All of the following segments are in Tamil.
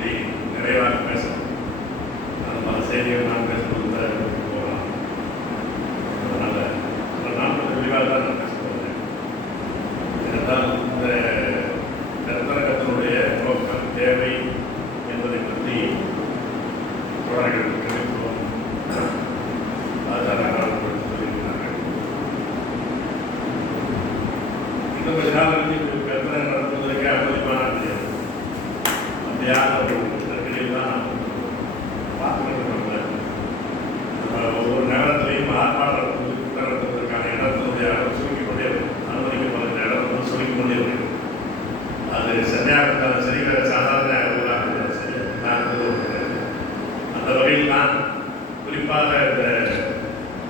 இப்படி நிறைவாக பேசணும். அந்த பல செய்திகள் நான் பேசும்போது போகலாம். அதனால் நான் கொஞ்சம் விரிவாக தான் நான் பேச போகிறேன். ஏனென்றால் இந்த கருத்தரங்கத்தினுடைய நோக்கம் தேவை என்பதை பற்றி தோழர்கள் கணித்துவம் ஆச்சாரங்கள் சொல்லியிருக்கிறார்கள். இன்னும் கொஞ்ச நாள் கருத்தரங்க நடத்துவதற்கு அனுமதிப்பான தெரியாது. அப்படியாக இதற்கிடையில் தான் பார்த்துக்கிட்டு ஒவ்வொரு நேரத்திலையும் ஆர்ப்பாட்டம் நடத்துவதற்கான இடத்தினுடைய அளவு சுருக்கிக் கொண்டே அனுமதிக்கப்படுகிற இடம் சுருக்கிக் கொண்டே வருகிறது. அது சரியாக இருந்தாலும் சரி, வேறு சாதாரண ஊராக இருந்தாலும் சரி, அந்த வகையில் தான் குறிப்பாக இந்த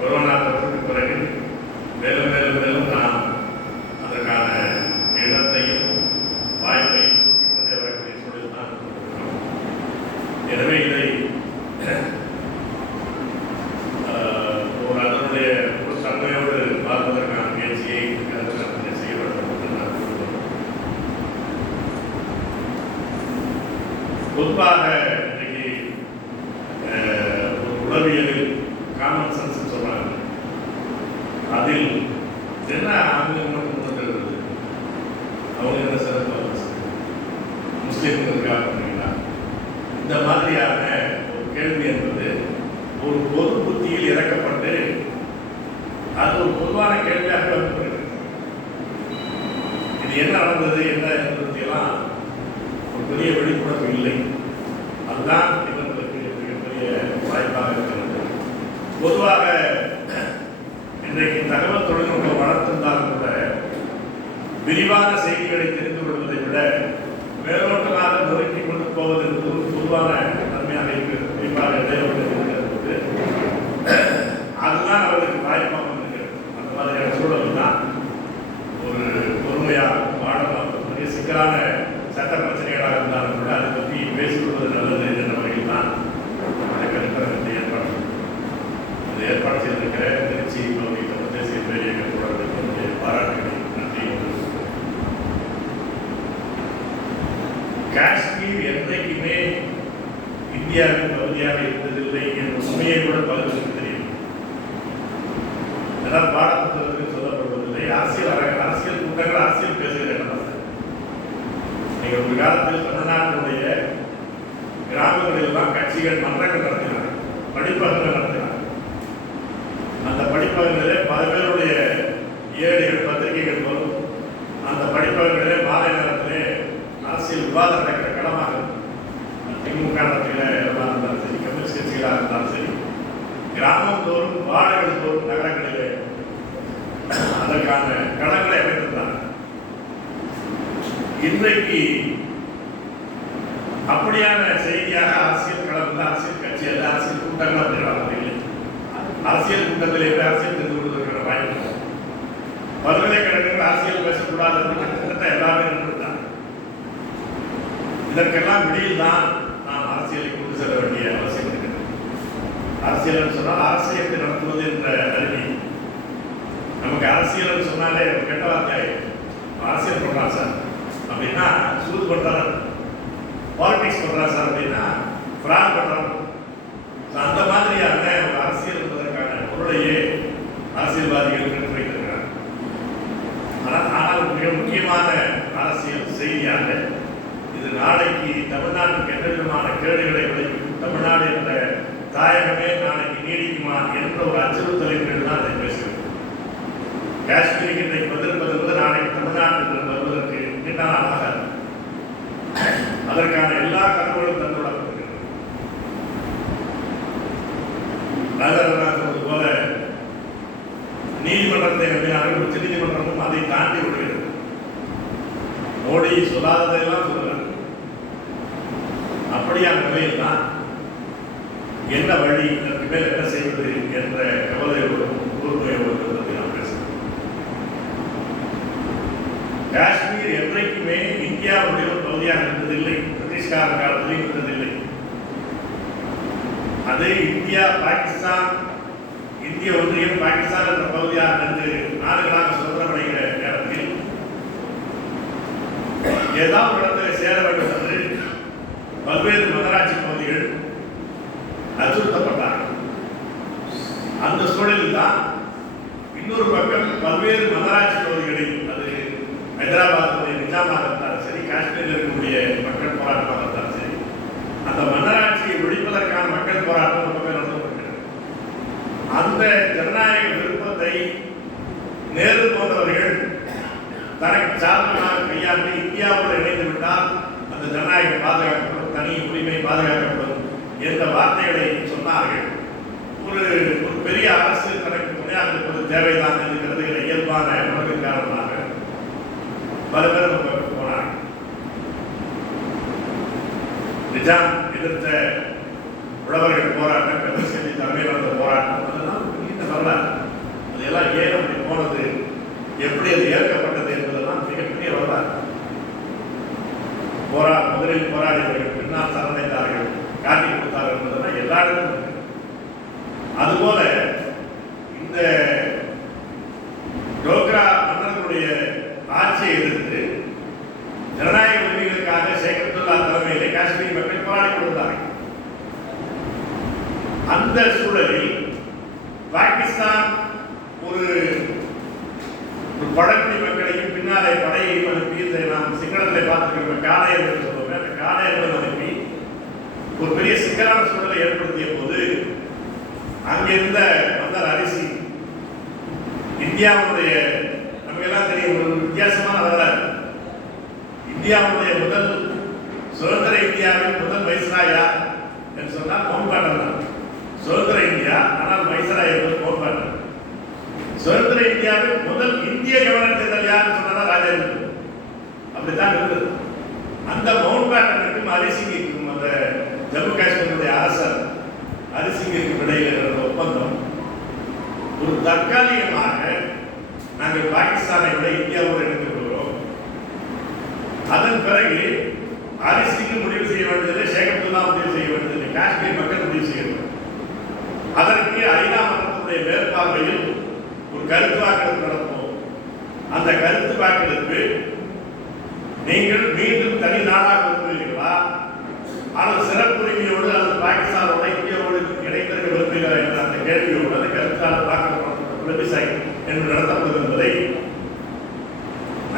கொரோனா தொற்றுக்கு பிறகு மேலும் மேலும் மேலும் நாம் அதற்கான இடத்தையும் வாய்ப்பையும் சுருக்கிக் கொண்டே வரக்கூடிய சூழல் தான். எனவே இதை ஒரு அதனுடைய ஒரு தன்மையோடு பார்ப்பதற்கான முயற்சியை செய்யப்பட்டது. பொதுவாக இன்றைக்கு ஒரு உளவியலில் காமன் சென்ஸ் சொல்றாங்க. அதில் என்ன ஆங்கிலம் கொண்டு வருது, அவங்க என்ன சிறப்பு முஸ்லீம்களுக்காக பண்ணீங்களா, இந்த மாதிரியான ஒரு கேள்வி என்பது ஒரு பொது புத்தியில் இறக்கப்பட்டு அது ஒரு பொதுவான கேள்வியாக வருகிறது. இது என்ன நடந்தது என்ன என்பதையெல்லாம் ஒரு பெரிய விழிப்புணர்வு இல்லை. அதுதான் இவர்களுக்கு மிகப்பெரிய வாய்ப்பாக இருக்கிறது. பொதுவாக இன்றைக்கு தகவல் தொழில்நுட்பம் வளர்த்திருந்தாலும் கூட விரிவான செய்திகளை தெரிந்து கொள்வதை விட மேலோட்டமாக நொறுக்கிக் கொண்டு போவது என்பது ஒரு பொதுவான நன்மையாக இருக்கிறது. குறிப்பாக இருக்கிறது, அதுதான் அவர்களுக்கு வாய்ப்பாக இருக்கிறது. அந்த மாதிரியான சூழல் தான் ஒரு பொறுமையாக பாடம் பெரிய சிக்கலான சட்ட பிரச்சனைகளாக இருந்தாலும் கூட அதை பற்றி பேசிக்கொள்வது நல்லது என்ற வகையில் தான் இந்த ஏற்பாடு இந்த ஏற்பாடு செய்திருக்கிற திருச்சி பகுதி தமிழ் தேசிய பேரியக்க தோழர்களுக்கு பாராட்டுகளை நன்றி. காஷ்மீர் என்றைக்குமே இந்தியாவின் பகுதியாக இருந்ததில்லை என்ற உண்மையை கூட பலருக்கு தெரியும். அதனால் பாடப்புத்தகத்தில் சொல்லப்படுவதில்லை. அரசியல் கூட்டங்கள் அரசியல் பேசுகிற இடம். நீங்கள் ஒரு காலத்தில் தமிழ்நாட்டினுடைய கிராமங்களில் தான் கட்சிகள் மன்றங்கள் நடத்தினார்கள், படிப்பகங்கள் நடத்தினார்கள். அந்த படிப்பகங்களிலே பல பேருடைய ஏடுகள் பத்திரிகைகள் வரும். அந்த படிப்பகங்களிலே மாலை நேரத்திலே அரசியல் விவாதம் நடக்கிற களமாக இருக்கும். திமுக நடத்தில இருந்தாலும் சரி, கம்யூனிஸ்ட் கட்சிகளாக இருந்தாலும் சரி, கிராமம் தோறும் வார்டுகள் தோறும் நகரங்களிலே அதற்கான களங்களை அமைத்திருந்தாங்க. இன்றைக்கு அப்படியான செய்தியாக அரசியல் களம், அரசியல் கட்சி அல்ல, அரசியல் கூட்டங்கள் அப்படி இல்லை. அரசியல் கூட்டத்தில் எப்படி அரசியல் தெரிந்து கொள்வதற்கான வாய்ப்பு. பல்கலைக்கழகங்கள் அரசியல் பேசக்கூடாது என்று கிட்டத்தட்ட எல்லாமே நின்றுட்டாங்க. இதற்கெல்லாம் வெளியில் தான் நாம் அரசியலை கொண்டு செல்ல வேண்டிய அவசியம் இருக்கிறது. அரசியல் சொன்னால் அரசியலை நடத்துவது என்ற அறிவி. நமக்கு அரசியல் சொன்னாலே கெட்ட வார்த்தை. அரசியல் பண்றான் சார் அப்படின்னா சூது பண்றாரு, பாலிடிக்ஸ் பண்றாரு சார் அப்படின்னா ஃப்ராட் பண்றாரு. அந்த மாதிரியான ஒரு அரசியல் என்பதற்கான பொருளையே அரசியல்வாதிகள் கற்று வைத்திருக்கிறார். ஆனால் மிக முக்கியமான அரசியல் செய்தியாக இது நாளைக்கு தமிழ்நாட்டுக்கு எந்த விதமான கேடுகளை விளைவிக்கும், தமிழ்நாடு என்ற தாயகமே நாளைக்கு நீடிக்குமா என்ற ஒரு அச்சுறுத்தலின் கீழ் தான் அதை பேசுகிறது. காஷ்மீருக்கு இன்றைக்கு வந்திருப்பது என்பது நாளைக்கு தமிழ்நாட்டில் வருவதற்கு நீண்டான ஆகாது. அதற்கான எல்லா கனவுகளும் தந்துவிடப்பட்டிருக்கிறது. சொல்வது போல நீதிமன்றத்தை நம்பினார்கள், உச்ச நீதிமன்றமும் அதை தாண்டி விடுகிறது. மோடி சொல்லாததையெல்லாம் சொல்லுகிறார். அப்படியான நிலையில் தான் என்ன வழி, இதற்கு மேல் என்ன செய்வது என்ற கவலையோடும் கூர்மையோடும் நாம் பேசுகிறோம். காஷ்மீர் என்றைக்குமே இந்தியாவுடைய ஒரு பகுதியாக இருந்ததில்லை, பிரிட்டிஷ்கார காலத்திலும் இருந்ததில்லை. அது இந்தியா பாகிஸ்தான், இந்திய ஒன்றியம் பாகிஸ்தான் என்ற பகுதியாக இருந்து நாடுகளாக சுதந்திரம் அடைகிற நேரத்தில் ஏதாவது இடத்துல சேர வேண்டும் என்று பல்வேறு அச்சுறுத்தப்பட்டார்கள். அந்த சூழலில் தான் இன்னொரு பக்கம் பல்வேறு நகராட்சி பகுதிகளில், அது ஹைதராபாத்துடைய நிஜாமாக இருந்தாலும் சரி, காஷ்மீரில் இருக்கக்கூடிய மக்கள் போராட்டமாக இருந்தாலும் சரி, அந்த மன்னராட்சியை ஒழிப்பதற்கான மக்கள் போராட்டம் ஒரு பக்கம் நடந்து கொண்டிருக்கிறது. அந்த ஜனநாயக விருப்பத்தை நேரு போன்றவர்கள் தனக்கு சாதகமாக கையாண்டு இந்தியாவோடு இணைந்து விட்டால் அந்த ஜனநாயகம் பாதுகாக்கப்படும், தனி உரிமை பாதுகாக்கப்படும் என்ற வார்த்தைகளை சொன்னார்கள். ஒரு பெரிய அரசு தனக்கு துணையாக இருப்பது தேவைதான் என்று கருதுகிற இயல்பான உணர்வு காரணமாக பல பேர் போனார்கள். நிஜாம் எதிர்த்த உழவர்கள் போராட்டம், கந்தசேரி தலைமையில் வந்த போராட்டம், அதெல்லாம் நீண்ட வரலாறு. அதெல்லாம் ஏன் அப்படி போனது, எப்படி அது ஏற்கப்பட்டது என்பதெல்லாம் மிகப்பெரிய வரலாறு. முதலில் போராடியவர்கள் பின்னால் சரணடைந்தார்கள், காட்டி கொடுத்தார்கள் என்பதெல்லாம் எல்லா இடமும் இருக்கு. அதுபோல இந்த டோக்ரா மன்னர்களுடைய ஆட்சியை எதிர்த்து ஜனநாயக உரிமைகளுக்காக ஷேக் அப்துல்லா தலைமையிலே காஷ்மீர் மக்கள் போராடி கொடுத்தார்கள். அந்த சூழலில் பாகிஸ்தான் ஒரு பழங்குடி மக்களையும் பின்னாலே படையையும் அனுப்பி, நாம் சிங்களத்தில் பார்த்துக்கிற காடையர் என்று சொல்லுவோம், அந்த காடையர்கள் அனுப்பி ஒரு பெரிய சிக்கலான சூழலை ஏற்படுத்திய போது அங்கிருந்த மன்னர் அரிசி இந்தியாவுடைய, நமக்கெல்லாம் தெரியும், ஒரு வித்தியாசமான வரலாறு. இந்தியாவுடைய முதல் சுதந்திர இந்தியாவின் முதல் வைஸ்ராயா என்று சொன்னால் மவுண்ட் பேட்டன் தான். சுதந்திர இந்தியா, ஆனால் வைஸ்ராய் என்பது மவுண்ட் பேட்டன். சுதந்திர இந்தியாவின் முதல் இந்திய கவர்னர் ஜெனரல் யார் சொன்னா ராஜேந்திர. அப்படித்தான் இருந்தது. அந்த மவுண்ட் பேட்டனுக்கும் ஹரிசிங்கிற்கும், அந்த ஜம்மு காஷ்மீருடைய அரசர் ஹரிசிங்கிற்கும் இடையில் இருந்த ஒப்பந்தம் ஒரு தற்காலிகமாக நாங்கள் பாகிஸ்தானை விட இந்தியாவோடு இணைத்துக் கொள்கிறோம். அதன் பிறகு ஹரிசிங்கு முடிவு செய்ய வேண்டியதில்லை, ஷேக் அப்துல்லா முடிவு செய்ய வேண்டியதில்லை, காஷ்மீர் மக்கள் முடிவு செய்ய வேண்டும். அதற்கு ஐநா மன்றத்தினுடைய மேற்பார்வையில் ஒரு கருத்து வாக்கெடுப்பு நடத்துவோம். அந்த கருத்து வாக்கெடுப்பு, நீங்கள் மீண்டும் தனி நாடாக விரும்புகிறீர்களா, ஆனால் சிறப்புரிமையோடு அல்லது பாகிஸ்தானோட இந்தியாவோடு இணைந்திருக்க விரும்புகிறீர்களா என்ற அந்த கேள்வியோடு அந்த கருத்தாளர் என்று நடத்தப்பட்டது என்பதை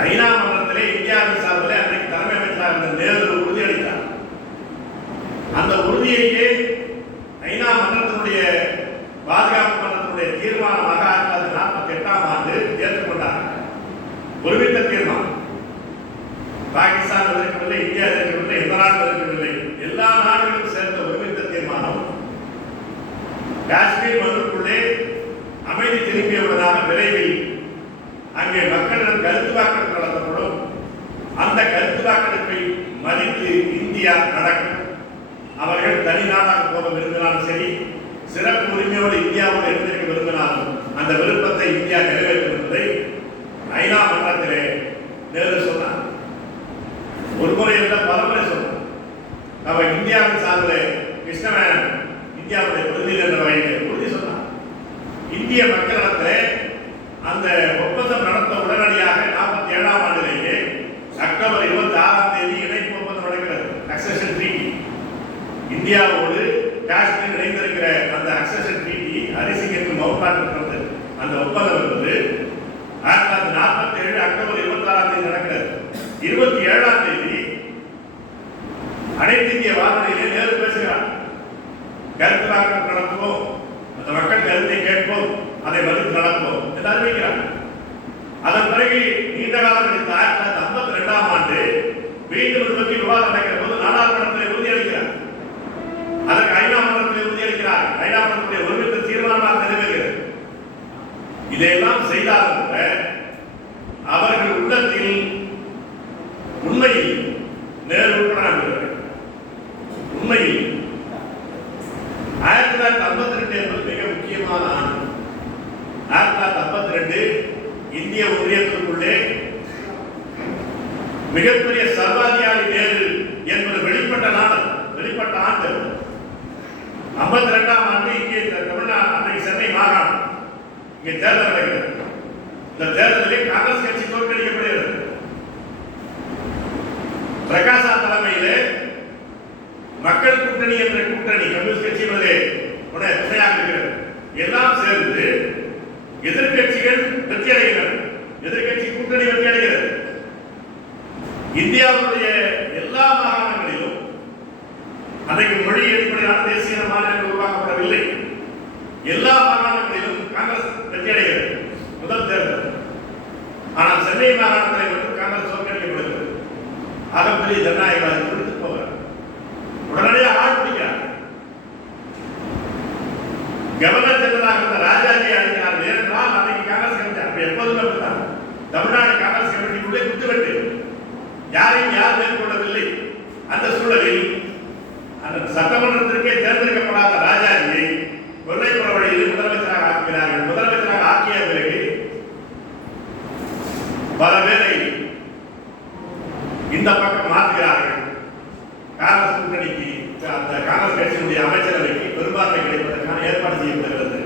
ஐநா மன்றத்திலே இந்தியாவின் சார்பிலே அன்றைக்கு தலைமை அமைச்சராக இருந்த நேரு உறுதியளித்தார். அந்த உறுதியையே ஐநா மன்றத்தினுடைய பாதுகாப்பு மன்றத்தினுடைய தீர்மானமாக 1948ஆம் ஆண்டு ஏற்றுக்கொண்டார். ஒருமித்த தீர்மானம். பாகிஸ்தான் எதிர்க்கவில்லை, இந்தியா எதிர்க்கவில்லை, எந்த நாடும் எதிர்க்கவில்லை, எல்லா நாடுகளும் சேர்ந்த ஒருமித்த தீர்மானம். காஷ்மீர் மண்ணுக்குள்ளே அமைதி திரும்பியவுடனாக விரைவில் அங்கே மக்களிடம் கருத்து வாக்கெடுப்பு நடத்தப்படும். அந்த கருத்து வாக்கெடுப்பை மதித்து இந்தியா நடக்கும். அவர்கள் தனி நாடாக போக விரும்பினாலும் சரி, சிறப்பு உரிமையோடு இந்தியாவோடு இருந்திருக்க விரும்பினாலும் அந்த விருப்பத்தை இந்தியா நிறைவேற்றும் என்பதை ஐநா மன்றத்திலே நேரு சொன்னார். ஒரு முறை இல்ல, பலமுறை சொன்னார். நம்ம இந்தியாவின் சார்பிலே கிருஷ்ணமேனன் இந்தியாவுடைய பிரதிநிதி என்ற வகையில் உறுதி சொன்னார். இந்திய மக்களிடத்திலே அந்த ஒப்பந்தம் நடத்த உடனடியாக 47ஆம் ஆண்டிலேயே அக்டோபர் 26ஆம் தேதி இணைப்பு ஒப்பந்தம் நடக்கிறது. அக்செஷன் ட்ரீட்டி, இந்தியாவோடு காஷ்மீர் இணைந்திருக்கிற அந்த அக்செஷன் ட்ரீட்டி ஹரிசிங்கிற்கு மவுண்ட் பேட்டன் நடந்தது. அந்த ஒப்பந்தம் என்பது 1947 அக்டோபர் 26ஆம் தேதி நடக்கிறது. 27ஆம் தேதி அனைத்து இந்திய வானொலியிலே நேரு பேசுகிறார். கருத்து வாக்கெடுப்பு நடத்துவோம், அந்த மக்கள் கருத்தை கேட்போம், அதை மதித்து நடப்போம் என்று அறிவிக்கிறார். அதன் பிறகு நீண்ட காலம் கழித்து 1952ஆம் ஆண்டு மீண்டும் இது பற்றி விவாதம் நடக்கிற போது நாடாளுமன்றத்தில் உறுதியளிக்கிறார். அதற்கு ஐநா மன்றத்தில் உறுதியளிக்கிறார். ஐநா மன்றத்துடைய ஒருமித்த தீர்மானமாக நிறைவேறுகிறது. இதையெல்லாம் செய்தாலும் கூட அவர்கள் உள்ளத்தில் உண்மையில் நேரு உட்பட உண்மையில் 1952 என்பது மிக முக்கியமான ஆண்டு. 1952 இந்திய ஒன்றியத்திற்குள்ளே மிகப்பெரிய சர்வாதிகாரி நேரு என்பது வெளிப்பட்ட ஆண்டு. 52ஆம் ஆண்டு இங்கே தமிழ்நாடு, அன்றைக்கு சென்னை மாகாணம், இங்கே தேர்தல் நடக்கிறது. இந்த தேர்தலில் காங்கிரஸ் கட்சி தோற்கடிக்கப்படுகிறது. பிரகாசா தலைமையிலே மக்கள் கூட்டணி என்ற கூட்டணி, கம்யூனிஸ்ட் கட்சி எல்லாம் சேர்ந்து எதிர்கட்சிகள் வெற்றி அடைகின்றன. எதிர்கட்சி கூட்டணி வெற்றி அடைகிறது. இந்தியாவுடைய எல்லா மாகாணங்களிலும் அன்றைக்கு மொழி அடிப்படையிலான தேசிய மாநிலங்கள் உருவாக்கப்படவில்லை. எல்லா மாகாணங்களிலும் காங்கிரஸ் வெற்றி அடைகிறது முதல் தேர்தல். ஆனால் சென்னை மாகாணத்தில் மட்டும் காங்கிரஸ் தோற்கடிக்கப்படுகிறது. ஆகப்பெரிய ஜனநாயகவாதி கொடுத்து போகிறார். உடனடியாக ஆள் பிடிக்கிறார். கவர்னர் ஜெனரலாக இருந்த ராஜாஜி அழைக்கிறார். ஏனென்றால் அன்றைக்கு காங்கிரஸ் கமிட்டி அப்ப எப்போதும் அப்படித்தான். தமிழ்நாடு காங்கிரஸ் கமிட்டிக்குள்ளே குத்துவெட்டு, யாரையும் யார் மேற்கொள்ளவில்லை. அந்த சூழலில் அந்த சட்டமன்றத்திற்கே தேர்ந்தெடுக்கப்படாத ராஜாஜியை கொல்லைப்புற வழியில் முதலமைச்சராக ஆக்கினார்கள். முதலமைச்சராக ஆக்கிய பிறகு பல பேரை இந்த பக்கம் மாற்றுகிறார்கள். காங்கிரஸ் கூட்டணிக்கு அந்த காங்கிரஸ் கட்சியினுடைய அமைச்சரவைக்கு பெரும்பான்மை கிடைப்பதற்கான ஏற்பாடு செய்யப்படுகிறது.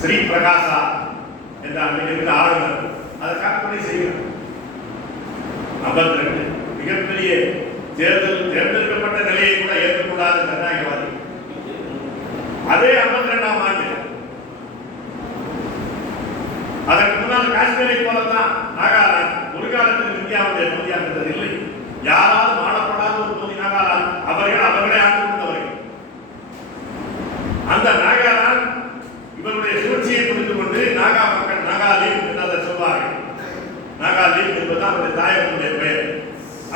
ஸ்ரீ பிரகாசா என்ற அன்றைக்கு ஆளுநர் அதை காற்பனை செய்கிறார். 52 மிகப்பெரிய தேர்ந்தெடுக்கப்பட்ட நிலையை கூட ஏற்கக்கூடாத ஜனநாயகவாதி. அதே 52ஆம் ஆண்டு அதற்கு முன்னால் காஷ்மீரை போலத்தான் நாகாலாந்து ஒரு காலத்தில் இந்தியாவுடைய பகுதியாக இருந்தது இல்லை. யாராலும் ஆளப்படாத ஒரு பகுதி நாகாலாந்து. அவர்களே ஆண்டு கொண்டவர்கள். அந்த நாகாலாந்து இவருடைய சூழ்ச்சியை புரிந்து கொண்டு நாகா மக்கள் நாகாலீப் என்று அதை சொல்வார்கள். நாகாலீப் என்பது அவருடைய தாயகத்துடைய பெயர்.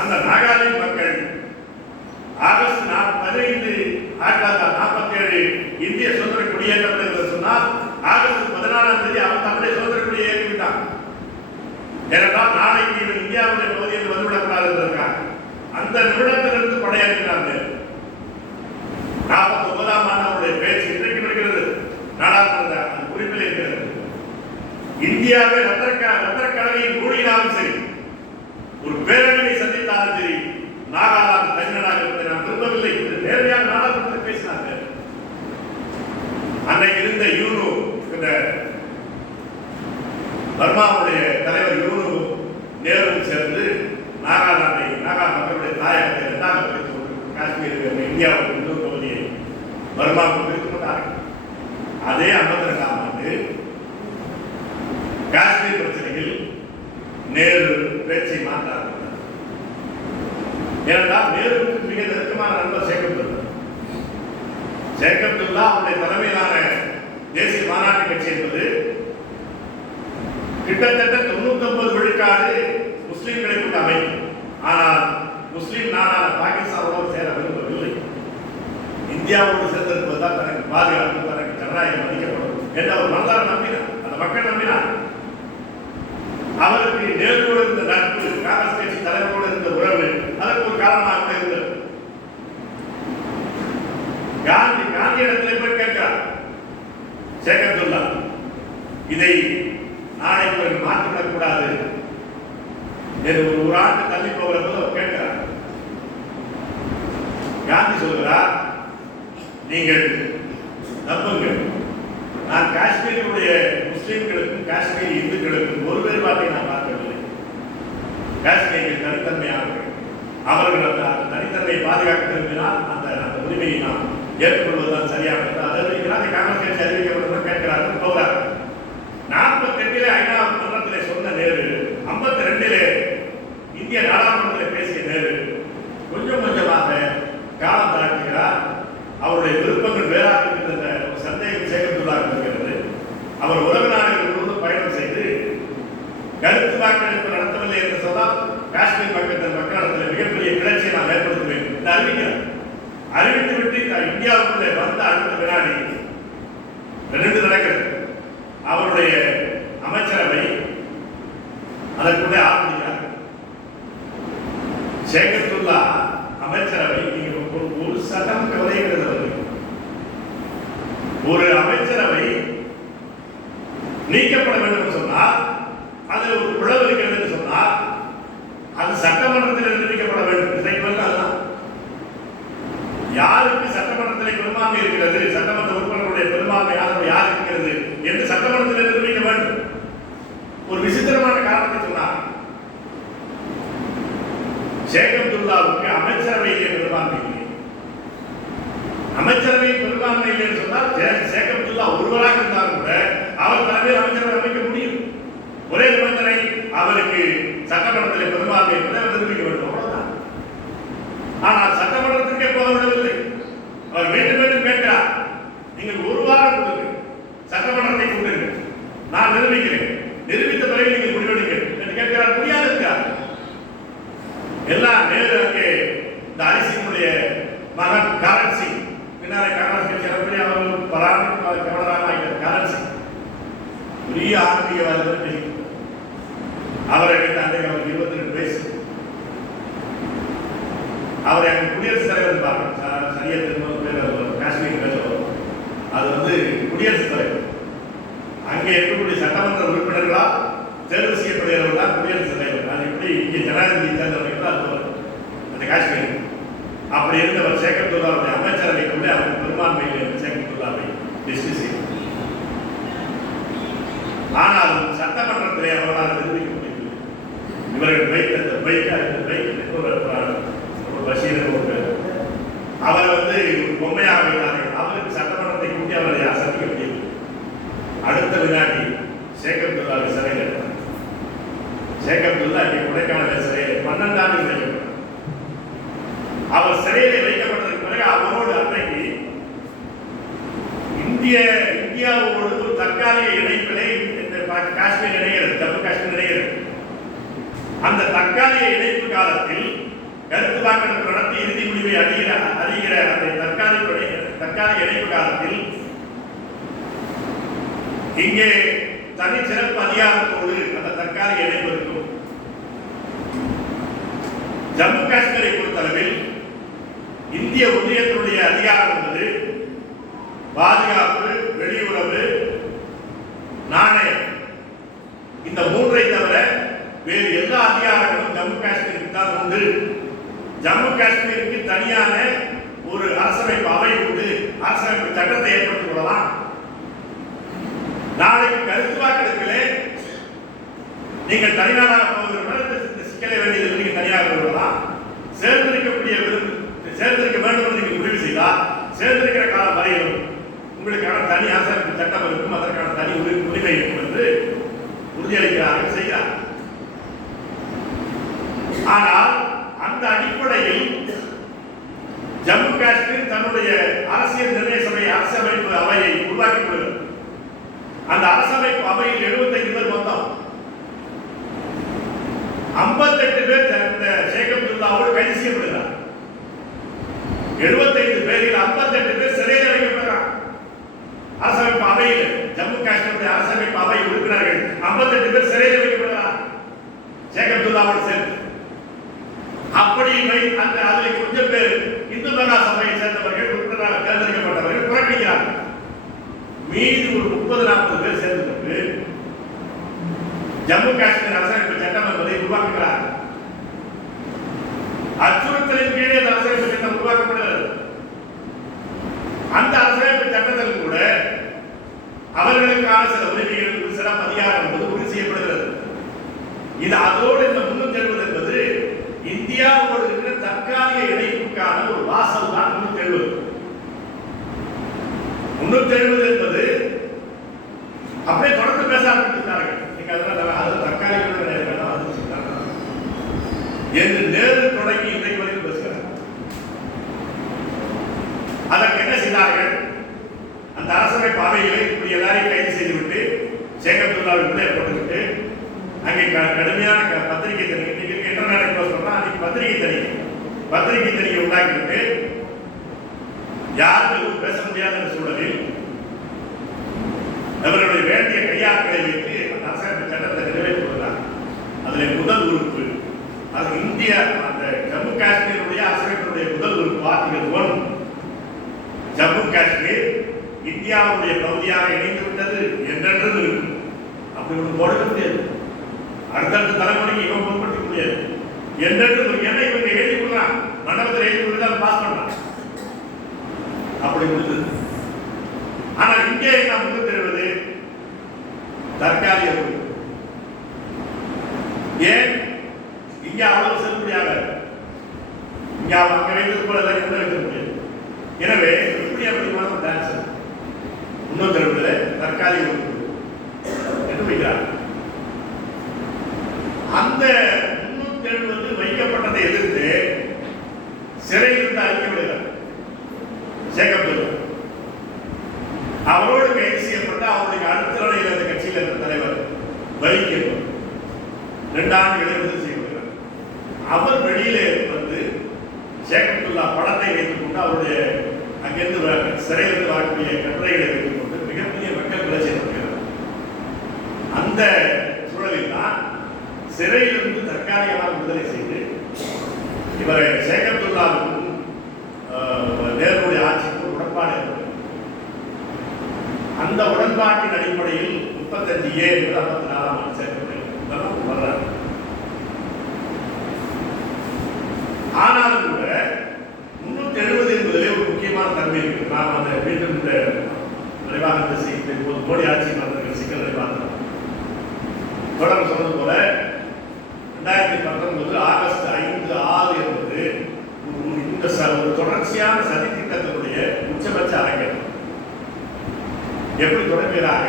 அந்த நாகாலீப் மக்கள் ஆகஸ்ட் 15, 1947 இந்திய சுதந்திர குடியேற்றம் என்று சொன்னால் ஆகஸ்ட் 14ஆம் தேதி அவன் தம்முடைய சுதந்திர குடியை ஏற்றுவிட்டான். ஏனென்றால் நாளைக்கு இவன் இந்தியாவுடைய பகுதியில் வந்துவிடக்கூடாது என்பதற்காக அந்த நிமிடத்திலிருந்து படையெடுக்கிறார்கள். 49ஆம் ஆண்டு அவருடைய பேச்சு இன்றைக்கு இருக்கிறது. நாடாளுமன்ற அந்த குறிப்பில் இருக்கிறது. இந்தியாவை ரத்தக்கடலையில் மூழ்கினாலும் சரி, ஒரு பேரணியை சந்தித்தாலும் சரி, நாகாலாந்து தனிநாடாக இருப்பதை நான் விரும்பவில்லை என்று நேரடியாக நாடாளுமன்றத்தில் பேசினார்கள். அன்னைக்கு இருந்த யூனோ என்ற பர்மாவுடைய தலைவர் யூனோ நேருவும் சேர்ந்து நாகா மக்களுடைய தாயகத்தை இரண்டாக பிரித்து கொண்டு காஷ்மீர் இந்தியாவுக்கு இன்னொரு பகுதியை பர்மாவுக்கு பிரித்துக் கொண்டார்கள். அதே 52ஆம் ஆண்டு காஷ்மீர் பிரச்சனையில் நேரு பேச்சை மாற்றார்கள். ஏனென்றால் நேருவுக்கு மிக நெருக்கமான நண்பர் சேகப்துல்லா அவருடைய தலைமையிலான தேசிய மாநாட்டு கட்சி என்பது கிட்டத்தட்ட 99 விழுக்காடு முஸ்லிம்களை கொண்டு அமைக்கும். ஆனால் முஸ்லிம் நாடான பாகிஸ்தானோடு சேர விரும்பவில்லை. இந்தியாவோடு சேர்ந்திருப்பதுதான் தனக்கு பாதுகாப்பு, தனக்கு ஜனநாயகம் அளிக்கப்படும் என்று அவர் மனதார நம்பினார். அந்த மக்கள் நம்பினார். அவருக்கு நேருவோடு இருந்த நட்பு, காங்கிரஸ் கட்சி தலைவரோடு இருந்த உறவு அதற்கு ஒரு காரணமாக இருந்தது. காந்தி இடத்திலே போய் கேட்கிறார் சேகப்துல்லா, இதை நாளை பிறகு மாற்றிவிடக் கூடாது என்று ஒரு ஆண்டு தள்ளி போகிற போது அவர் கேட்கிறார். காந்தி சொல்கிறார், நீங்கள் நம்புங்கள், நான் காஷ்மீருடைய முஸ்லிம்களுக்கும் காஷ்மீரி இந்துக்களுக்கும் ஒரு வேறுபாட்டை நான் பார்க்கவில்லை. காஷ்மீரில் தனித்தன்மையானவர்கள். அவர்கள் அந்த தனித்தன்மையை பாதுகாக்க விரும்பினால் அந்த உரிமையை நாம் ஏற்றுக்கொள்வதுதான் சரியானது. அதை காங்கிரஸ் கட்சி அறிவிக்கப்படும் கேட்கிறார்கள், போகிறார். 48 ஐநா மன்றத்திலே சொன்ன நேரு, 52 இந்திய நாடாளுமன்றத்தில் பேசிய நேரு கொஞ்சம் கொஞ்சமாக காலம் தாழ்த்துகிறார். அவருடைய விருப்பங்கள் வேறாக இருக்கின்ற ஒரு சந்தேகம் சேகப்துல்லாஹ் இருக்கிறது. அவர் உலக நாடுகள் முழுவதும் பயணம் செய்து கருத்து வாக்கெடுப்பு நடத்தவில்லை என்று சொன்னால் காஷ்மீர் மக்களிடத்தில் மிகப்பெரிய கிளர்ச்சியை நான் ஏற்படுத்துவேன் என்று அறிவிக்கிறார். அறிவித்துவிட்டு இந்தியாவுக்குள்ளே வந்த அடுத்த வினாடி 2 நடக்கிறது. அவருடைய அமைச்சரவை அதற்குள்ளே ஆரம்பிக்கிறார். சேகப்துல்லாஹ் அமைச்சரவை ஒரு சட்டம் கவலைகிறது. ஒரு அமைச்சரவை நீக்கப்பட வேண்டும் சொன்னால், அது ஒரு குழல் இருக்கிறது என்று சொன்னால், அது சட்டமன்றத்தில் நிரூபிக்கப்பட வேண்டும். அதுதான் யாருக்கு சட்டமன்றத்தில் பெரும்பான்மை இருக்கிறது, சட்டமன்ற உறுப்பினர்களுடைய பெரும்பான்மை ஆதரவு யார் இருக்கிறது என்று சட்டமன்றத்தில் நிரூபிக்க வேண்டும். ஒரு விசித்திரமான காரணத்தை சொன்னார். சேகப்துல்லாவுக்கு அமைச்சரவையிலே பெரும்பான்மை இல்லை. அமைச்சரவையில் பெரும்பான்மை இல்லை என்று சொன்னால் ஷேக் அப்துல்லா ஒருவராக இருந்தாலும் கூட அவர் தலைமையில் அமைச்சரவை அமைக்க முடியும். ஒரே நிபந்தனை, அவருக்கு சட்டமன்றத்தில் பெரும்பான்மை அவர் நிரூபிக்க வேண்டும், அவ்வளவுதான். ஆனால் சட்டமன்றத்திற்கே போக விடவில்லை. அவர் மீண்டும் மீண்டும் கேட்கிறார், நீங்கள் ஒரு வாரம் கொடுங்க, சட்டமன்றத்தை கொடுங்க, நான் நிரூபிக்கிறேன், நிரூபித்த பிறகு நீங்கள் முடிவெடுங்கள் என்று கேட்கிறார். முடியாது இருக்கிறார். எல்லாம் நேரு அங்கே இந்த அரிசியினுடைய மகன் கரண் சிங், பின்னாலே காங்கிரஸ் கட்சி அளப்படி அவர்கள் பராமரிப்பு கவர்னராக கரண் சிங் பெரிய ஆன்மீகவாதி. அவரை அன்றைக்கு அவருக்கு 22 வயசு. அவரை அங்கே குடியரசுத் தலைவர் பார்க்கணும், சரியா தெரியும், காஷ்மீர் பேசுவோம், அது வந்து குடியரசுத் தலைவர். அங்கே இருக்கக்கூடிய சட்டமன்ற உறுப்பினர்களா தேர்வு செய்யப்படுகிறவர் தான் குடியரசுத் தலைவர். அது எப்படி இங்கே ஜனாதிபதி தேர்ந்தவர்கள் அது அந்த காஷ்மீர். அப்படி இருந்தவர் ஷேக் அப்துல்லாவுடைய அமைச்சரவை கொண்டு அவர் பெரும்பான்மையில் ஷேக் அப்துல்லாவை டிஸ்மிஸ் செய்தார். ஆனாலும் சட்டமன்றத்திலே அவர்களால் நிரூபிக்க முடியவில்லை. இவர்கள் வைத்த பஷீர் அவரை வந்து பொம்மையாக வைத்தார்கள். அவருக்கு சட்டமன்றத்தை கூட்டி அவரை அசைக்க முடியவில்லை. அடுத்த வினாடி ஷேக் அப்துல்லாவை சிறையில் எடுத்தார். ஷேக் அப்துல்லா இங்கே கொடைக்கானல் சிறையில் 12 ஆண்டுகள் வைக்கப்பட்டார். அவர் சிறையில் வைக்கப்பட்டதற்கு பிறகு அவரோடு அன்றைக்கு இந்தியாவோடு ஒரு தற்காலிக இணைப்பிலே காஷ்மீர் இணைகிறது, ஜம்மு காஷ்மீர் இணைகிறது. அந்த தற்காலிக இணைப்பு காலத்தில் கருத்து வாக்கெடுப்பு நடத்தி இறுதி முடிவை அறிகிற அந்த தற்காலிக இணைப்பு காலத்தில் இங்கே தனி சிறப்பு அதிகாரத்தோடு அந்த தற்காலிக இணைப்பு இருக்கும். ஜம்மு காஷ்மீரை பொறுத்தளவில் இந்திய ஒன்றியத்தினுடைய அதிகாரம் என்பது பாதுகாப்பு, வெளியுறவு, நாணயம், இந்த மூன்றை தவிர வேறு எல்லா அதிகாரங்களும் ஜம்மு காஷ்மீருக்கு தான் உண்டு. ஜம்மு காஷ்மீருக்கு தனியான ஒரு அரசமைப்பு அவை உண்டு. அரசமைப்பு சட்டத்தை ஏற்படுத்திக் கொள்ளலாம். நாளைக்கு கருத்து வாக்கெடுப்பிலே நீங்கள் தனிநாடாக போவதற்கு சிக்கலை வேண்டியது நீங்கள் தனியாக கொள்ளலாம். சேர்ந்திருக்க வேண்டும் என்று நீங்கள் முடிவு செய்தால் சேர்ந்திருக்கிற காலம் வரையிலும் உங்களுக்கான தனி அரசமைப்பு சட்டம் இருக்கும், அதற்கான தனி உரிமை இருக்கும் என்று உறுதியளிக்கிறார்கள், செய்கிறார். ஆனால் அந்த அடிப்படையில் ஜம்மு காஷ்மீர் தன்னுடைய அரசியல் நிர்ணய சபை அரசமைப்பு அவையை உருவாக்கி கொள்கிறது. அந்த அரசமைப்பு அவையில் 75 பேர் மொத்தம். 58 பேர் ஷேக் அப்துல்லாவோடு கைது செய்யப்படுகிறார். 75 பேரில் 58 பேர் சிறையில் அடைக்கப்படுகிறார். அரசமைப்பு அவையில் ஜம்மு காஷ்மீருடைய அரசமைப்பு அவை உறுப்பினர்கள் 58 பேர் சிறையில் வைக்கப்படுகிறார் ஷேக் அப்துல்லாவோடு சேர்த்து. அப்படி அந்த அதில் கொஞ்சம் பேர் இந்து மகா சபையை சேர்ந்தவர்கள் உறுப்பினராக தேர்ந்தெடுக்கப்பட்டவர்கள் புறக்கணிக்கிறார்கள். மீது ஒரு 30-40 பேர் சேர்ந்து கொண்டு ஜம்மு காஷ்மீர் அரசமைப்பு சட்டம் என்பதை உருவாக்குகிறார். அச்சுறுத்தலின் கீழே அந்த அரசமைப்பு சட்டம் உருவாக்கப்படுகிறது. அந்த அரசமைப்பு சட்டத்தில் கூட அவர்களுக்கான சில உரிமைகள், சிறப்பு அதிகாரம் என்பது உறுதி செய்யப்படுகிறது. இது அதோடு இந்த 370 என்பது இந்தியாவோடு இருக்கிற தற்காலிக இணைப்புக்கான ஒரு வாசல் தான் 370. 370 என்பது அப்படியே தொடர்ந்து பேச ஆரம்பித்தார்கள். நீங்க அதெல்லாம் தற்காலிக என்று நேரு தொடங்கி இன்றைக்கு வரைக்கும் பேசுகிறார். அதற்கு என்ன செய்தார்கள்? அந்த அரசமைப்பு அவைகளை இப்படி எல்லாரையும் கைது செய்துவிட்டு ஷேக் அப்துல்லாவை உள்ளே போட்டுவிட்டு அங்கே கடுமையான பத்திரிகை தணிக்கை, இன்டர்நெட் க்ளோஸ் பண்ணா அன்னைக்கு பத்திரிகை தணிக்கை உண்டாக்கிவிட்டு யாரும் பேச முடியாத சூழலில் அவர்களுடைய வேண்டிய கையாட்களை வைத்து அந்த அரசமைப்பு சட்டத்தை நிறைவேற்றுவதால் அதில் முதல் உறுப்பு அது இந்திய அந்த ஜம்மு காஷ்மீருடைய அரசமைப்பினுடைய முதல் உறுப்பு ஆர்டிகல் 1, ஜம்மு காஷ்மீர் இந்தியாவுடைய பகுதியாக இணைந்து விட்டது என்றென்றும் இருக்கும். அப்படி ஒன்று போட முடியாது. அடுத்தடுத்த தலைமுறைக்கு இவன் பொருட்படுத்த முடியாது. என்றென்றும் என்ன இவங்க எழுதி கொடுறான், மண்டபத்தில் எழுதி கொடுத்து பாஸ் பண்ணலாம். அப்படி முடிந்தது. ஆனால் இங்கே நாம் முன்னு தெரிவது தற்காலிக உறுப்பு. ஏன் இங்கே அவ்வளவு செல்லுபடியாக இங்கே அங்கே வைத்தது போல எல்லாம் வைக்க முடியாது. எனவே எப்படி அப்படிமான டான்ஸ் 370 தற்காலிக உறுப்பு என்று வைக்கிறார். அந்த 370 வைக்கப்பட்டதை எதிர்த்து சிறையில் இருந்து அறிக்கை விடுகிறார் சேகப் துல்லா. அவரோடு கைது செய்யப்பட்ட அவருடைய அடுத்த நிலையில் அந்த கட்சியில் இருந்த தலைவர் வலிக்கு 2 ஆண்டு இடைவெளி செய்யப்படுகிறார். அவர் வெளியிலே வந்து சேகப் துல்லா படத்தை வைத்துக் கொண்டு அவருடைய அங்கிருந்து சிறையிலிருந்து வரக்கூடிய கட்டுரைகளை வைத்துக் கொண்டு மிகப்பெரிய மக்கள் கிளர்ச்சி நடத்துகிறார். அந்த சூழலில் தான் சிறையிலிருந்து தற்காலிகமாக விடுதலை செய்து இவரை சேகப் துல்லாவுக்கும் நேருடைய ஆட்சிக்கும் உடன்பாடு ஏற்பட்டது. அந்த உடன்பாட்டின் அடிப்படையில் 35A என்பது 54ஆம் ஆண்டு சேர்க்கப்பட்டது வர்றாரு. ஆனாலும் கூட 370 என்பதிலே ஒரு முக்கியமான தன்மை இருக்கு. நாம் அந்த மீண்டும் இந்த விரைவாக இந்த செய்தி மோடி ஆட்சி நடந்த சிக்கல்களை பார்த்தோம். தொடர்ந்து சொன்னது போல 2019 ஆகஸ்ட் 5, 6 என்பது இந்த ஒரு தொடர்ச்சியான சதி திட்டத்தினுடைய உச்சபட்ச அரங்கேற்றம். எப்படி தொடங்குகிறாங்க?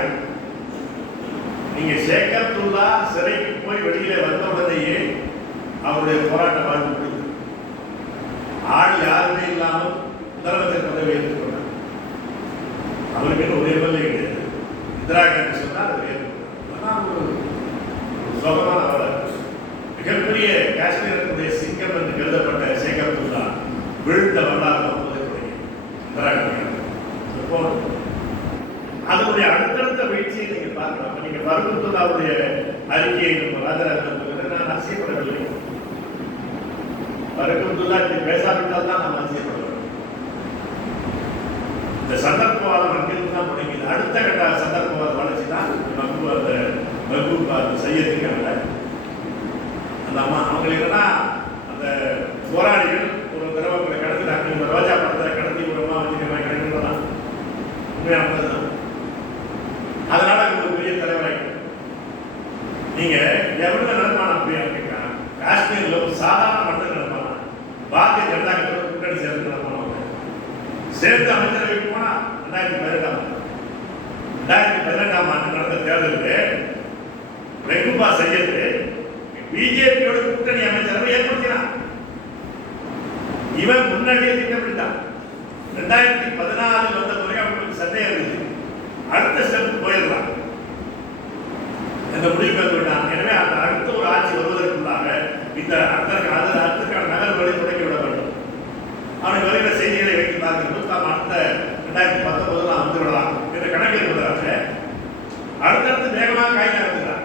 நீங்க சேகப் துல்லா சிறைக்கு போய் வெளியிலே வந்த உடனேயே அவருடைய போராட்ட வாழ்வு முடிந்தது. ஆள் யாருமே இல்லாமல் முதலமைச்சர் பதவி ஏற்றுக்கொண்டார். அவருக்கு ஒரு எம்எல்ஏ கிடையாது. இந்திரா காந்தி சொன்னால் அவர் ஏற்றுக்கொண்டார். ஒரு சோகமான அவலர். மிகப்பெரிய காஷ்மீரத்துடைய சிங்கம் என்று கருதப்பட்ட சேகப் துல்லா வீழ்ந்த வரலாறு தொடங்கி இந்திரா காந்தி. அதனுடைய அடுத்தடுத்த வீழ்ச்சியை நீங்க பார்க்கலாம். நீங்க பருகுத்துல்லாவுடைய அறிக்கையை நம்ம ராஜராஜன் நான் அதிசயப்படவில்லை. பருகுத்துல்லா இப்படி பேசாவிட்டால் தான் நாம் அதிசயப்படுவோம். இந்த சந்தர்ப்பவாதம் அங்கிருந்து தான் தொடங்கியது. அடுத்த கட்ட சந்தர்ப்பவாத வளர்ச்சி தான் மஹபூப் சையதுக்கான அந்த அம்மா. அவங்க என்னன்னா அந்த போராளிகள் ஒரு தடவை கடத்தினாங்க. இந்த ரோஜா படத்தை கடத்தி விடமா வச்சுக்கிறாங்க கிடைக்கிறதா உண்மையானதுதான். அதனால ஒரு பெரிய தலைவராக நீங்க எவ்வளவு நடப்பான அப்படியா காஷ்மீர்ல ஒரு சாதாரண மண்டல நடப்பான பாரதிய ஜனதா கட்சியோட கூட்டணி சேர்ந்து நடப்பான சேர்ந்து அமைச்சரவைக்கு போனா 2018ஆம் ஆண்டு நடந்த தேர்தலில் மெஹபூபா சையத் பிஜேபியோட கூட்டணி அமைச்சரவை ஏற்படுத்தினார். இவன் முன்னாடியே திட்டமிட்டான். 2014 வந்த பிறகு அவங்களுக்கு சந்தேகம் இருந்துச்சு. அடுத்த ஸ்டெப் போயிடலாம் இந்த முடிவு பெற்றுவிட்டான். எனவே அந்த அடுத்த ஒரு ஆட்சி வருவதற்குள்ளாக இந்த அடுத்தக்கான நகர்வுகளை தொடங்கி விட வேண்டும். அவனுக்கு வருகிற செய்திகளை வைத்து பார்க்கும்போது நாம் அடுத்த 2019 நாம் வந்துவிடலாம் என்ற கணக்கில் இருப்பதாக அடுத்தடுத்து வேகமாக காய் நகர்த்துகிறார்.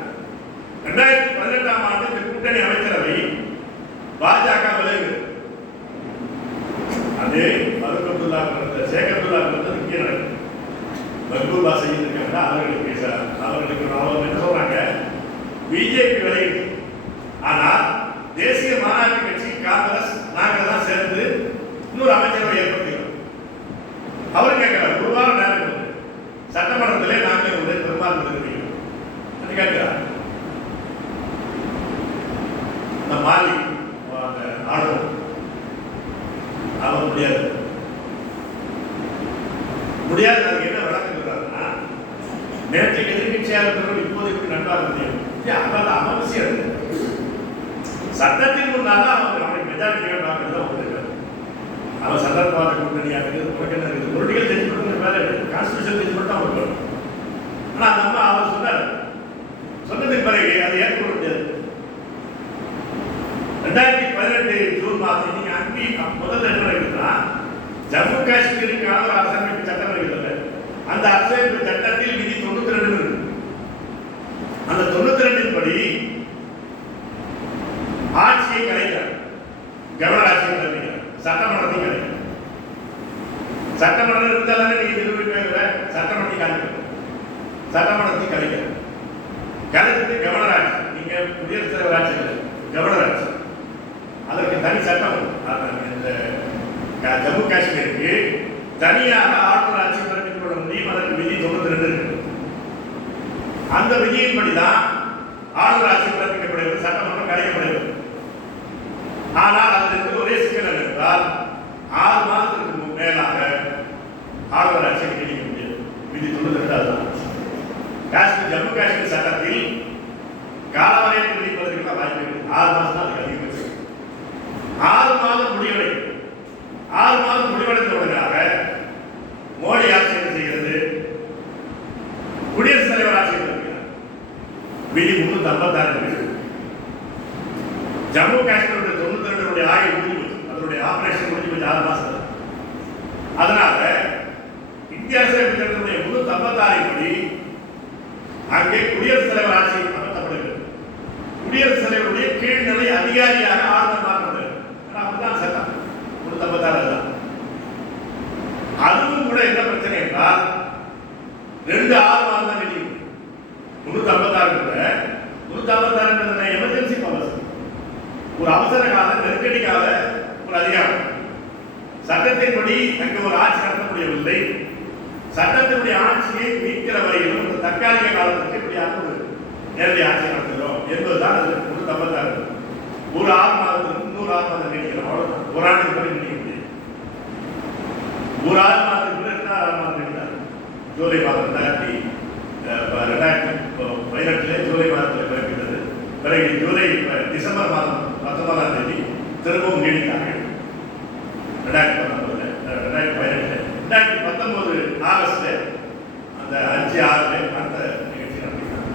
2018ஆம் ஆண்டு இந்த கூட்டணி அமைச்சரவை பாஜக விலகு அது பருகுத்துல்லா சேகப் துல்லா இங்கே நடக்குது. மஹபூபா சையத் இருக்காங்க. அவர்களுக்கு அவங்க என்ன சொல்றாங்க? பிஜேபி விலகிட்டு, ஆனால் தேசிய மாநாட்டு கட்சி காங்கிரஸ் நாங்கள் தான் சேர்ந்து இன்னொரு அமைச்சரவை ஏற்படுத்திக்கிறோம். அவர் கேட்கிறார், ஒரு வாரம் நேரம் சட்டமன்றத்திலே நாங்கள் உடைய பெரும்பான்மை இருக்கிறோம் அது கேட்கிறார். அந்த மாலி அந்த ஆளுநர் அவர் முடியாது அதுக்கு என்ன விளக்கம் சொல்றாருன்னா, நேற்றைக்கு எதிர்கட்சியாளர்கள் இப்போது இப்படி நன்றாக முடியும். அதாவது அவசியம் சட்டத்தின் முன்னால அவனுக்கு மெஜாரிட்டியாக பார்க்கறது வந்துருக்காரு. அவன் சந்தர்ப்பவாத கூட்டணியாக இருக்குது, புறக்கணி இருக்குது, பொலிட்டிக்கல் தெரிஞ்சு கொடுத்து வேலை கான்ஸ்டியூஷன் தெரிஞ்சு கொடுத்தா அவனுக்கு வரும். ஆனால் அந்த அம்மா அவர் சொன்னதுக்கு பிறகு அதை ஏற்கொள்ள முடியாது. 2018 ஜூன் மாதம் நீங்க அங்கே முதல்ல என்ன இருக்குன்னா, ஜம்மு காஷ்மீருக்கான ஒரு அரசமைப்பு சட்டம் இருக்கிறது. அந்த அரசமைப்பு சட்டத்தில் விதி 92 இருக்கு. அந்த 92 படி ஆட்சியை கலைக்கிறார். கவர்னர் ஆட்சியை கலைக்கிறார். சட்டமன்றத்தை கலைக்கிறார். சட்டமன்றம் இருந்தாலும் நீங்க நிரூபிக்கிற சட்டமன்றத்தை கலைக்கிறார். சட்டமன்றத்தை கலைக்கிறார். கலைச்சிட்டு கவர்னர் ஆட்சி, நீங்க குடியரசுத் தலைவர் ஆட்சி இல்லை, கவர்னர் ஆட்சி. அதற்கு தனி சட்டம். இந்த ஜம்மு காஷ்மீருக்கு தனியாக ஆளுநர் ஆட்சி பிறப்பித்துக் கொள்ள முடியும். அதற்கு விதி 92 இருக்கு. அந்த விதியின்படிதான் ஆளுநர் ஆட்சி பிறப்பிக்கப்படுகிறது, சட்டமன்றம் கலைக்கப்படுகிறது. ஆனால் அதற்கு ஒரே சிக்கல் என்றால் 6 மாதத்திற்கு மேலாக ஆளுநர் ஆட்சியை நீடிக்க முடியாது. விதி 92 அதுதான். காஷ்மீர் ஜம்மு காஷ்மீர் சட்டத்தில் காலவரையை நீடிப்பதற்கு வாய்ப்பு இருக்கு. 6 மாதம் தான் அதுக்கு அதிகபட்சம். 6 மாதம் முடிவடையும். 6 மாதம் முடிவடைந்த உடனாக மோடி ஆட்சி என்ன செய்கிறது? குடியரசுத் தலைவர் ஆட்சி இருக்கிறார். விதி 356 ஜம்மு காஷ்மீருடைய 92 ஆய்வு முடிவு, அதனுடைய ஆபரேஷன் முடிஞ்சு 6 மாசம். அதனால இந்திய அரசியல் சட்டத்தினுடைய 356 படி அங்கே குடியரசுத் தலைவர் ஆட்சி அமர்த்தப்படுகிறது. குடியரசுத் தலைவருடைய கீழ்நிலை அதிகாரியாக ஆளுநர் மாற்றப்படுகிறது. அப்படிதான் சட்டம் 356 தான். அதுவும் கூட என்ன பிரச்சனை என்றால் 6 மாதம் தான் வெளியே 356 கூட 356 எமர்ஜென்சி பவர்ஸ், ஒரு அவசர கால நெருக்கடி கால ஒரு அதிகாரம். சட்டத்தின்படி அங்கு ஒரு ஆட்சி நடத்த முடியவில்லை. சட்டத்தினுடைய ஆட்சியை மீட்கிற வரையிலும் ஒரு தற்காலிக காலத்துக்கு இப்படியாக ஒரு நேரடி ஆட்சி நடத்துகிறோம் என்பதுதான் அது 356. ஒரு 6 மாதத்துக்கு 6 மாதம் நீடிக்கிறோம். அவ்வளவுதான். ஒரு ஆண்டுக்கு பிறகு நீடிக்க முடியும். ஒரு 6 மாதத்துக்கு பிறகு 6 மாதம் நீடித்தார். ஜூலை மாதம் 2018 ஜூலை மாதத்தில் பிறப்பித்தது. பிறகு டிசம்பர் மாதம் 19ஆம் தேதி திரும்பவும் நீடித்தார்கள். 2019 2019 ஆகஸ்ட்ல அந்த 5/6 அந்த நிகழ்ச்சி நடத்தினார்.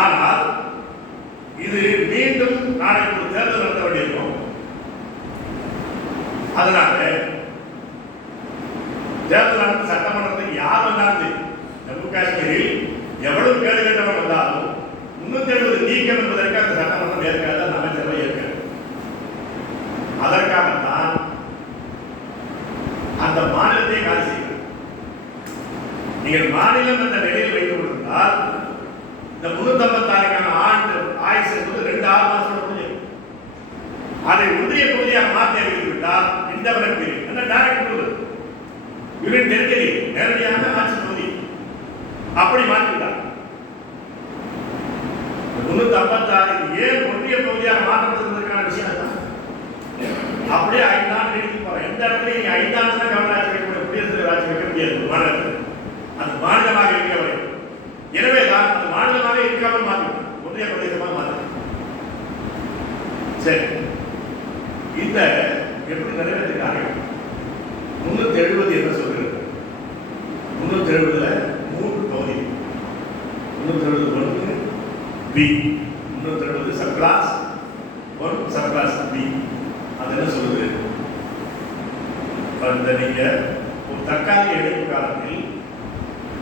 ஆனால் இது மீண்டும் நாளைக்கு ஒரு தேர்தல் நடத்த வேண்டியிருக்கும். அதனால தேர்தல் நடத்த சட்டமன்றத்துக்கு யார் வந்தாலும் ஜம்மு காஷ்மீரில் எவ்வளவு கேடு கட்டவன் வந்தாலும் 370 நீக்கம் என்பதற்கு அந்த சட்டமன்றம் ஏற்காது, அந்த அமைச்சரவை ஏற்காது. அதற்காகத்தான் அந்த மாநிலத்தை காலி செய்கிறார். நீங்கள் மாநிலம் என்ற நிலையில் வைத்துக் கொண்டிருந்தால் இந்த 356 ஆண்டு ஆயுசு என்பது 6 மாதம் முடியும். அதை ஒன்றிய பகுதியாக மாற்றி அறிவித்துவிட்டால் இந்த வரைக்கும் என்ன டைரக்ட் ரூல் யூனியன் டெரிட்டரி, நேரடியான ஆட்சி பகுதி அப்படி மாற்றிவிட்டார். 356 ஏன் ஒன்றிய பகுதியாக மாற்றப்படுவதற்கான விஷயம் தான். அப்படியே 5 ஆண்டு நீடித்து போறோம். எந்த இடத்துல நீங்க 5 ஆண்டு தான் கவர்னர் ஆட்சி வைக்க முடியும், குடியரசுத் ஆட்சி வைக்க முடியாது மாநிலத்தில். அது மாநிலமாக இருக்கவரை. எனவேதான் அது மாநிலமாக இருக்காமல் மாற்றிவிடும், ஒன்றிய பிரதேசமாக மாற்று. சரி, இந்த எப்படி நிறைவேற்றுகிறார்கள்? 370 என்ன சொல்கிறது? 370 3 பகுதி. 370 B, 370 sub class 1 sub class B. அது என்ன சொல்லுது? அந்த நீங்க ஒரு தற்காலிக இடைப்பு காலத்தில்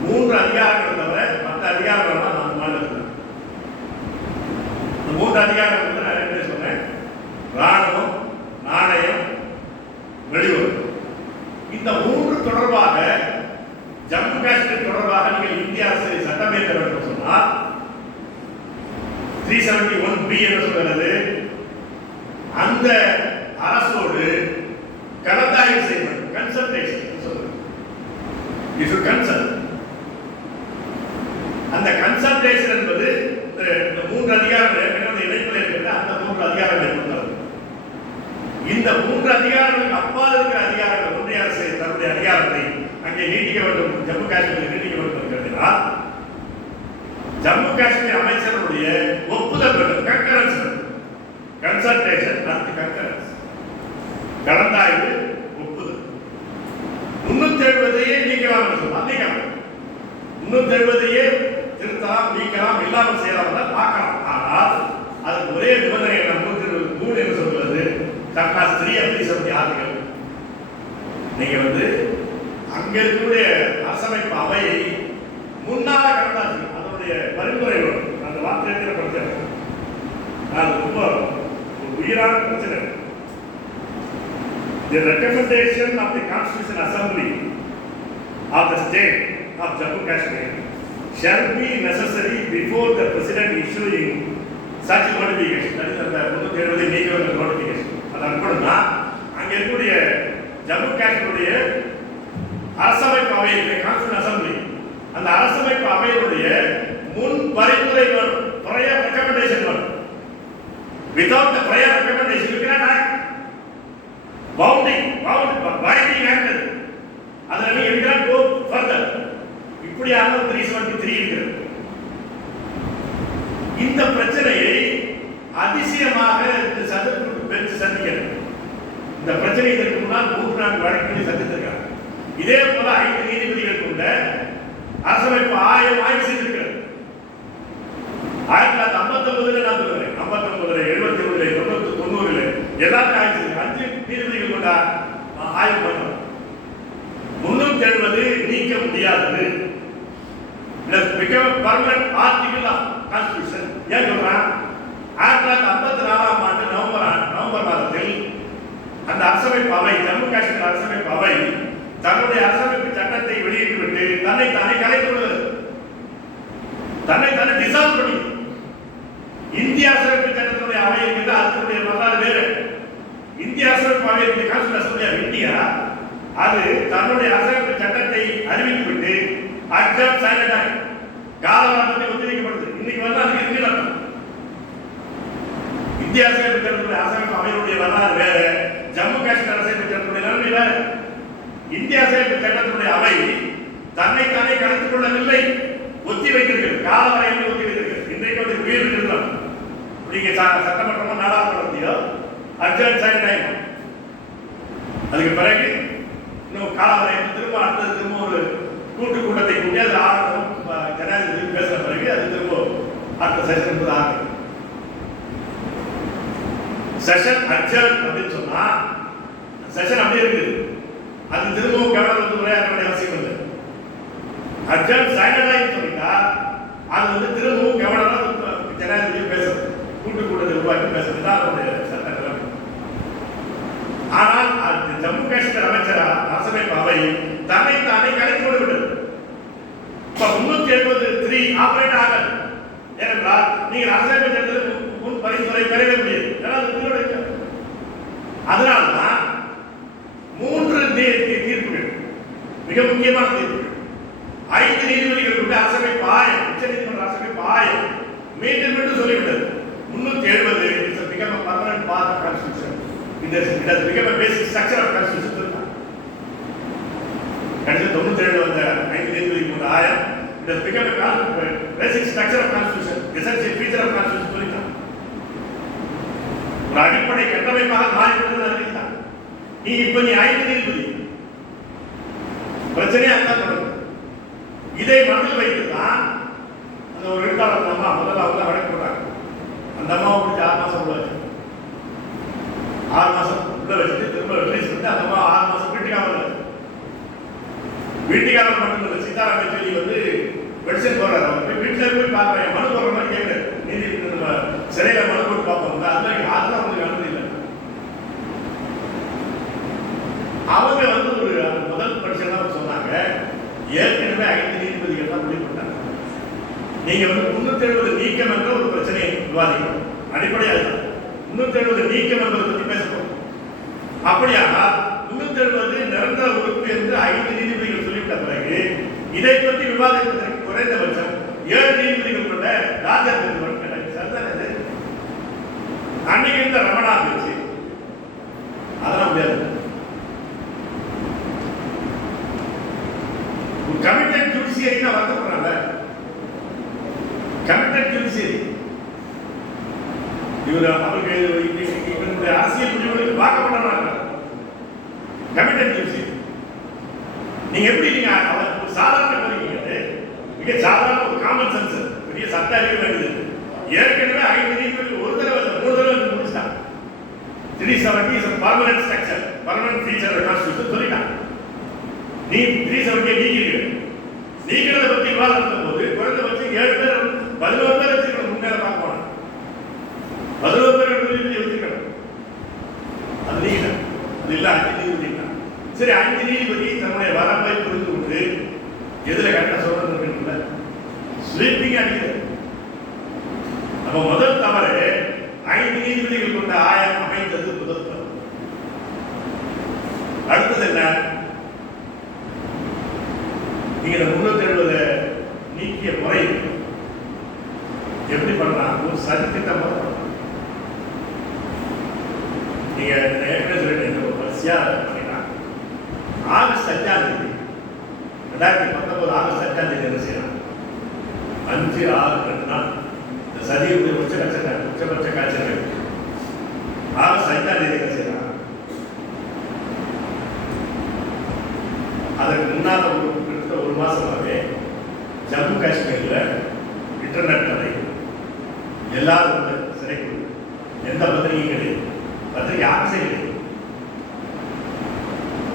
3 அதிகாரங்கள் தவிர மற்ற அதிகாரங்கள் தான் நம்ம மாநிலத்தில். இந்த 3 அதிகாரங்கள் வந்து நான் என்ன சொன்னேன்? ராணுவம், நாணயம், வெளியுறவு. இந்த 3 தொடர்பாக ஜம்மு காஷ்மீர் தொடர்பாக நீங்கள் இந்திய அரசை சட்டம் இயற்ற வேண்டும் சொன்னால் 371 பி என்று சொல்கிறது. அந்த அரசோடு கலந்தாய்வு செய்வது, கன்சல்டேஷன் சொல்றது. இஃப் யூ கன்சல்ட், அந்த கன்சல்டேஷன் என்பது இந்த 3 அதிகாரங்கள் ஏற்கனவே இணைப்பில் இருக்கிறது. அந்த 3 அதிகாரங்களை கொண்டது. இந்த 3 அதிகாரங்களுக்கு அப்பால் இருக்கிற அதிகாரங்கள் ஒன்றிய அரசு தன்னுடைய அதிகாரத்தை அங்கே நீட்டிக்க வேண்டும், ஜம்மு காஷ்மீரில் நீட்டிக்க வேண்டும் என்கிறதுனால் ஜம்மு காஷ்மீர் அமைச்சருடைய ஒப்புதல் வேண்டும், கன்கரன்ஸ் வேண்டும். கன்சல்டேஷன் அண்ட் கன்கரன்ஸ், கலந்தாய்வு, ஒப்புதல். 370 நீக்கலாம் என்று சொன்னால் நீக்கலாம். 370 திருத்தலாம், நீக்கலாம், இல்லாமல் செய்யலாம் பார்க்கலாம். ஆனால் அதுக்கு ஒரே நிபந்தனை 373 என்று சொல்கிறது. சர்க்கார் 370 ஆண்டுகள் நீங்க வந்து அங்க இருக்கக்கூடிய அரசமைப்பு அவையை முன்னாக கடந்தாச்சு. அதனுடைய பரிந்துரை அந்த வார்த்தையை படித்தேன். அது ரொம்ப உயிரான பிரச்சனை. The recommendation of the Constitutional Assembly of the State of Jammu Kashmir shall be necessary before the President issuing such notification. That is the 370 நீக்க notification. அது அனுப்பணும்னா அங்க இருக்கக்கூடிய ஜம்மு காஷ்மீருடைய அரசமைப்பு அவை, கான்ஸ்டிடியூஷன் அசம்பிளி, அந்த அரசமைப்பு அவையினுடைய முன் பரிந்துரை வரும், prior recommendation வரும். Without the prior recommendation you cannot act. Binding act. அதுல நீ என்கிறான் கோ ஃபர்தர். இப்படியாக 373 இருக்கிறது. இந்த பிரச்சனையை அதிசயமாக இந்த சதுர்ப்பு பெஞ்ச் சந்திக்கிறது. இந்த பிரச்சனை இதற்கு முன்னால் 3-4 வழக்குகளை சந்தித்திருக்கிறார். இதே போல 5 நீதிபதிகள் கொண்ட அரசமைப்பு ஆய்வு செய்திருக்கிறது. 1959 நான் சொல்றேன், 59 79 90 எல்லாத்தையும் ஆய்வு செய்து 5 நீதிபதிகள் கொண்ட ஆய்வு பண்ணோம். 370 நீக்க முடியாதது. Permanent article of constitution. ஏன் சொல்றான்? 1954ஆம் ஆண்டு நவம்பர் மாதத்தில் அந்த அரசமைப்பு அவை, ஜம்மு காஷ்மீர் அரசமைப்பு அவை தன்னுடைய அரசமைப்பு சட்டத்தை வெளியிட்டுவிட்டு தன்னைத்தானே கலைத்துக் கொள்வது, தன்னைத்தானே டிசால்வ் பண்ணி. இந்திய அரசமைப்பு சட்டத்தினுடைய அவை என்பது அதனுடைய வரலாறு வேறு. இந்திய அரசமைப்பு அவை கான்ஸ்டிடியூஷன் அசெம்பிளி ஆஃப் இந்தியா அது தன்னுடைய அரசமைப்பு சட்டத்தை அறிவித்துவிட்டு அட்ஜர்ன் சைலண்டாய் காலவரம்பத்தை ஒத்திவைக்கப்படுது. இன்னைக்கு வந்து அதுக்கு இருக்கிறது. இந்திய அரசமைப்பு சட்டத்தினுடைய அரசமைப்பு அவையினுடைய வரலாறு வேறு, ஜம்மு காஷ்மீர் அரசமைப்பு சட்டத்தினுடைய நிலைமை வேறு. இந்திய அரசமைப்பு சட்டத்தினுடைய அவை தன்னைத்தானே கலைத்துக் கொள்ளவில்லை, ஒத்தி வைத்திருக்கிறது, காலவரையை ஒத்தி வைத்திருக்கிறது. இன்றைக்கு ஒரு உயிர் இருக்கிறோம். நீங்க சட்டமன்றமோ நாடாளுமன்றத்தையோ அட்ஜர்ன் சைலண்டாய், அதுக்கு பிறகு இன்னும் காலவரையை திரும்ப அடுத்தது திரும்ப ஒரு கூட்டத்தை கூட்டி அது ஆரம்பம் ஜனாதிபதி பேசுற பிறகு அது திரும்ப அடுத்த செஷன் என்பது ஆகும். செஷன் அட்ஜர்ன் அப்படின்னு சொன்னா செஷன் அப்படியே இருக்குது. அது திரும்பவும் கவர்னர் உரையாற்ற வேண்டிய அவசியம் இல்லை. அட்ஜர்ன் சைலண்டாய் சொல்லிட்டா அது வந்து திரும்பவும் கவர்னர் ஜனாதிபதி பேசுறது, கூட்டத்தை உருவாக்கி பேசுறது தான் அவருடைய சட்ட நிலைமை. ஆனால் ஜம்மு காஷ்மீர் அமைச்சர் அரசமைப்பு அவை தன்னைத்தானே கலைத்து கொண்டு விட்டது. 373 ஆபரேட் ஆகாது. ஏனென்றால் நீங்கள் அரசமைப்பு சட்டத்தில் முன் பரிந்துரை பெறவே முடியாது. அதனால்தான் 3 தீர்ப்புகள், மிக முக்கியமான தீர்ப்புகள், 5 நீதிபதிகள் கொண்ட அரசமைப்பு ஆயம், உச்ச நீதிமன்ற அரசமைப்பு ஆயம் மீண்டும் மீண்டும் சொல்லிவிட்டது 370 is a become a permanent part of constitution. It has become a basic structure of constitution. கடைசி 97 வந்த 5 நீதிபதிகள் கொண்ட ஆயம் it has become a basic structure of constitution, essential feature of constitution சொல்லிட்டான். ஒரு அடிப்படை கட்டமைப்பாக மாறிவிட்டது அறிவித்தான். நீ 5 நீதிபதி பிரச்சனையா இருந்தால் இதை மனதில் வைத்துதான் அந்த ஒரு எழுத்தாளர் அம்மா முதல்ல அவங்க வழக்கு போட்டாங்க. அந்த அம்மாவை பிடிச்சி 6 மாசம் உள்ள வச்சு 6 மாசம் உள்ள வச்சுட்டு திரும்ப ரிலீஸ் பண்ணிட்டு அந்த அம்மா 6 மாசம் வீட்டுக்காரர் மட்டும் இல்லை, சீதாராம் யெச்சூரி வந்து மெடிசன் போடுறாரு. அவர் போய் வீட்டில் போய் பார்க்குறேன், மனு போடுற மாதிரி கேட்குறேன். நீதி நம்ம சிறையில் மனு போட்டு பார்ப்போம், அதெல்லாம் அவங்களுக்கு நடந்தது இல்லை. அவங்க வந்து ஒரு முதல் பரிசீலனை சொன்னாங்க, ஏற்கனவே 5 நீதிபதிகள் தான் முடிவு பண்ணாங்க. நீங்க வந்து 370 நீக்கம் என்ற ஒரு பிரச்சனையை விவாதிக்கணும். அடிப்படையாக 370 நீக்கம் என்பதை பற்றி பேசணும். அப்படியானால் 370 நிரந்தர உறுப்பு என்று 5 நீதிபதிகள் சொல்லிவிட்ட பிறகு இதை பற்றி விவாதிப்பதற்கு குறைந்தபட்சம் 7 நீதிபதிகள் கொண்ட ராஜர் சரிதானே? அன்னைக்கு இருந்த ரமணா பேச்சு அதெல்லாம் முடியாது. கமிட்டட் ஜுடிஷியரினா வருத்தப்படுறாங்க. கமிட்டட் ஜுடிஷியரி இவர் அவருக்கு இவருடைய அரசியல் முடிவுகளுக்கு வாக்கப்படுறாங்க. கமிட்டட் ஜுடிஷியரி நீங்க எப்படி நீங்க சாதாரண போறீங்க, மிக சாதாரண ஒரு காமன் சென்ஸ், பெரிய சட்ட அறிவு வேண்டியது. ஏற்கனவே 5 நீதிபதிகள் ஒரு தடவை 3 தடவை முடிச்சிட்டாங்க. 370 is a permanent structure, permanent feature of the constitution சொல்லிட்டாங்க. நீ 370 நீக்கிறத பத்தி விவாதம் போது குறைந்தபட்சம் 7 பேர் 11 பேர் வச்சுக்கணும். முன்னேற பார்க்க போனா 11 பேர் வச்சுக்கணும். அது நீங்க அது இல்ல 5 நீதிபதி. சரி, 5 நீதிபதி தன்னுடைய வரம்பை புரிந்து கொண்டு எதுல கரெக்டா சொல்றது ஸ்லீப்பிங் அடிக்கிறது. அப்ப முதல் தவறு 5 நீதிபதிகள் கொண்ட ஆயம் அமைத்தது முதல் தவறு. அடுத்தது என்ன? நீங்க 370 நீக்கிய முறை எப்படி பண்றாங்க? ஒரு சதித்திட்டம் பண்றாங்க. நீங்க ஏற்கனவே சொல்லிட்டீங்க, ஒரு வரிசையா பண்ணிக்கலாம். ஆகஸ்ட் 5ஆம் தேதி 2019 ஆகஸ்ட் 5ஆம் தேதி என்ன செய்யலாம்? 5/6 2 நாள் இந்த சதியுடைய உச்சபட்ச காய்ச்சல் ஆகஸ்ட் 5ஆம் தேதி என்ன செய்யலாம்? அதற்கு முன்னால ஒரு மாசமாகவே ஜம்மு காஷ்மீர்ல இன்டர்நெட் தடை, எல்லாரும் சிறைக்குள், எந்த பத்திரிகையும் கிடையாது, பத்திரிகை ஆசை கிடையாது.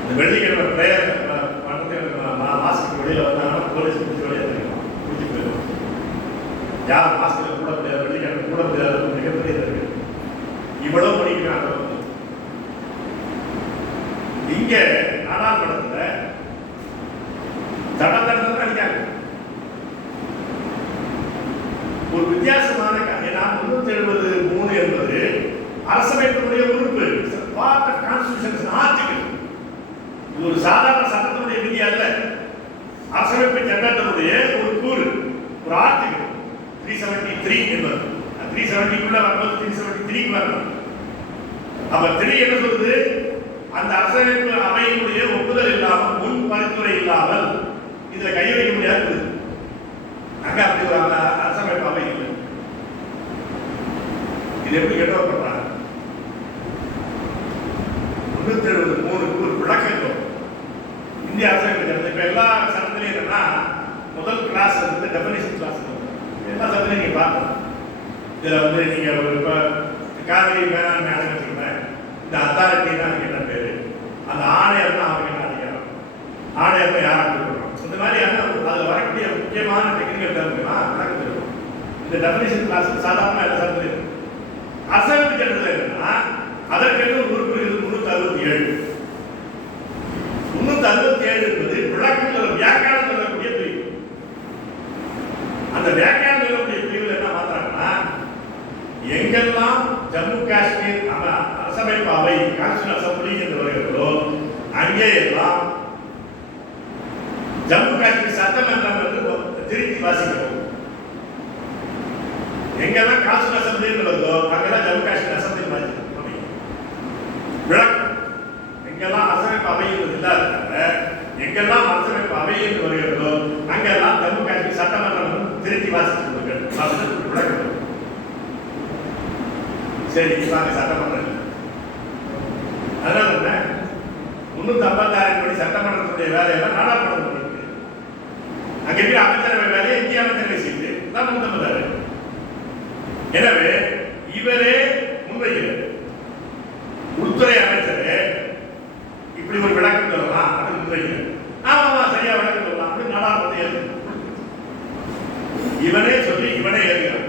இந்த வெள்ளிக்கிழமை பிரேயர் மாஸ்க்கு வெளியில வந்தாங்கன்னா போலீஸ் பிடிச்சி வெளியே தெரியும், பிடிச்சி போயிடும். யார் மாஸ்கில் கூட முடியாது, வெள்ளிக்கிழமை கூட முடியாது, மிகப்பெரிய இருக்கு. இவ்வளவு படிக்கிறாங்க. இங்க நாடாளுமன்றத்துல தடத்தடத்தை அடிக்காங்க. ஒரு வித்தியாசமான 373 என்பது அரசமைப்பினுடைய உறுப்பு, பார்ட் ஆஃப் கான்ஸ்டிடியூஷன் ஆர்டிகல். இது ஒரு சாதாரண சட்டத்தினுடைய விதி அல்ல, அரசமைப்பு சட்டத்தினுடைய ஒரு கூறு, ஒரு ஆர்டிகல் 373 என்பது. 370 வரும்போது 373 வரணும். அப்ப 3 என்ன சொல்றது? அந்த அரசமைப்பு அவையினுடைய ஒப்புதல் இல்லாமல், முன் பரிந்துரை இல்லாமல் இதுல கை வைக்க முடியாது. அங்க அப்படி ஒரு அரசமைப்பு அவை இல்லை. இது எப்படி கேட்டப்படுறாங்க? 373 ஒரு விளக்கம் இந்திய அரசமைப்பு சட்டத்தை. இப்ப எல்லா சட்டத்திலையும் என்னன்னா முதல் கிளாஸ் வந்து டெபினிஷன் கிளாஸ். எல்லா சட்டத்திலையும் நீங்க பார்க்கணும். இதுல வந்து நீங்க ஒரு காவிரி மேலாண்மை ஆணையம், இந்த அத்தாரிட்டினா என்ன பேரு, அந்த ஆணையர்னா அவங்க என்ன அதிகாரம், ஆணையர்னா யாரை கொடுக்கணும், இந்த மாதிரியான அதுல வரக்கூடிய முக்கியமான டெக்னிக்கல் டேர்ம்லாம் விளக்கம் இருக்கும். இந்த டெபினிஷன் கிளாஸ் சாதாரண எல்லா சட்டத்திலையும். அரசமைப்பு சட்டத்தில் என்னன்னா அதற்கு உறுப்பு 367. 367 என்பது விளக்கம் வியாக்கியானம் சொல்லக்கூடிய பிரிவு. அந்த வியாக்கியானம் சொல்லக்கூடிய பிரிவில் என்ன மாத்திராங்கன்னா, எங்கெல்லாம் ஜம்மு காஷ்மீர் அரசமைப்பு அவை கான்ஸ்டிடியூஷன் அசம்பிளி என்று வருகிறதோ அங்கே எல்லாம் ஜம்மு காஷ்மீர் சட்டமன்றம் என்று திருத்தி வாசிக்கிறோம். எங்கெல்லாம் கான்ஸ்டிடியூஷன் அசம்பிளி உள்ளதோ அங்கெல்லாம் ஜம்மு காஷ்மீர் அசம்பிளி வாசிக்கிறோம். விளக்கம் எங்கெல்லாம் அரசமைப்பு அவை இல்லாத, எங்கெல்லாம் அரசமைப்பு அவை என்று வருகிறதோ அங்கெல்லாம் ஜம்மு காஷ்மீர் சட்டமன்றம் திருத்தி வாசிக்கிறோம். விளக்கம் சரி, இவங்க சட்டமன்றம் இல்லை. அதனால என்ன 356 படி சட்டமன்றத்துடைய வேலையெல்லாம் நாடாளுமன்றம் இருக்கு. அங்க இருக்கிற அமைச்சரவை வேலையை இந்திய அமைச்சரவை செய்து தான் 356. எனவே இவரே முன்வைக்கிறார். உள்துறை அமைச்சரே இப்படி ஒரு விளக்கம் சொல்லலாம் அப்படின்னு முன்வைக்கிறார். ஆமா சரியா விளக்கம் சொல்லலாம் அப்படின்னு நாடாளுமன்றம் எழுது. இவனே சொல்லி இவனே எழுதுகிறான்.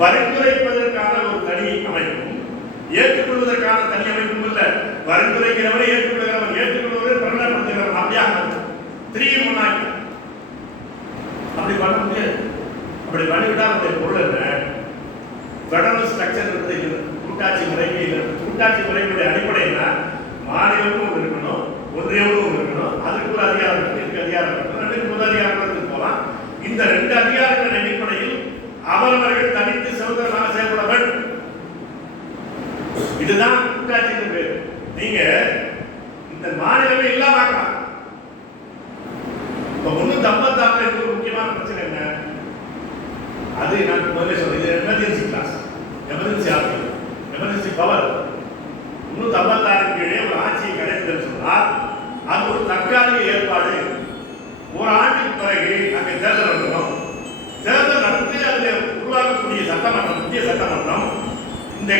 பரிந்துரைப்பதற்கான ஒரு தனி அமைப்பும் ஏற்றுக்கொள்வதற்கான தனி அமைப்பும் இல்ல. பரிந்துரைக்கிறவரை ஏற்றுக்கொள்கிறவன், ஏற்றுக்கொள்வதை பிரகடனப்படுத்துகிறவன். அப்படியா 3 அப்படி பண்ண முடியாது. அப்படி பண்ணிவிட்டா அவருடைய பொருள் என்ன? பெடரல் ஸ்ட்ரக்சர் இருக்கு, கூட்டாட்சி முறைக்கு இல்லை. கூட்டாட்சி முறைகளுடைய அடிப்படை என்ன? மாநிலமும் ஒன்று இருக்கணும், ஒன்றியமும் ஒன்று இருக்கணும், அதுக்கு ஒரு அதிகாரம் இருக்கு, இதுக்கு அதிகாரம் இருக்கணும், 2 பொது அதிகாரங்களுக்கு போகலாம். இந்த 2 அதிகாரங்களின் அடிப்படையில் அவரவர்கள் தனித்து சுதந்திரமாக செயல்பட வேண்டும். இதுதான் கூட்டாட்சி பேர். நீங்க இந்த மாநிலமே இல்லாம ஆக்கலாம். 356 ஒரு முக்கியமான பிரச்சனை என்ன? அது நான் முதல்ல சொல்றேன், emergency clause, emergency article, emergency power. 356 கீழே ஒரு ஆட்சியை கிடைத்தது சொன்னால் அது ஒரு தற்காலிக ஏற்பாடு. ஒரு ஆண்டுக்கு பிறகு அங்கே தேர்தல் நடத்தணும். தேர்தல் நடத்தி அதில் உருவாக்கக்கூடிய சட்டமன்றம், முக்கிய சட்டமன்றம், இந்த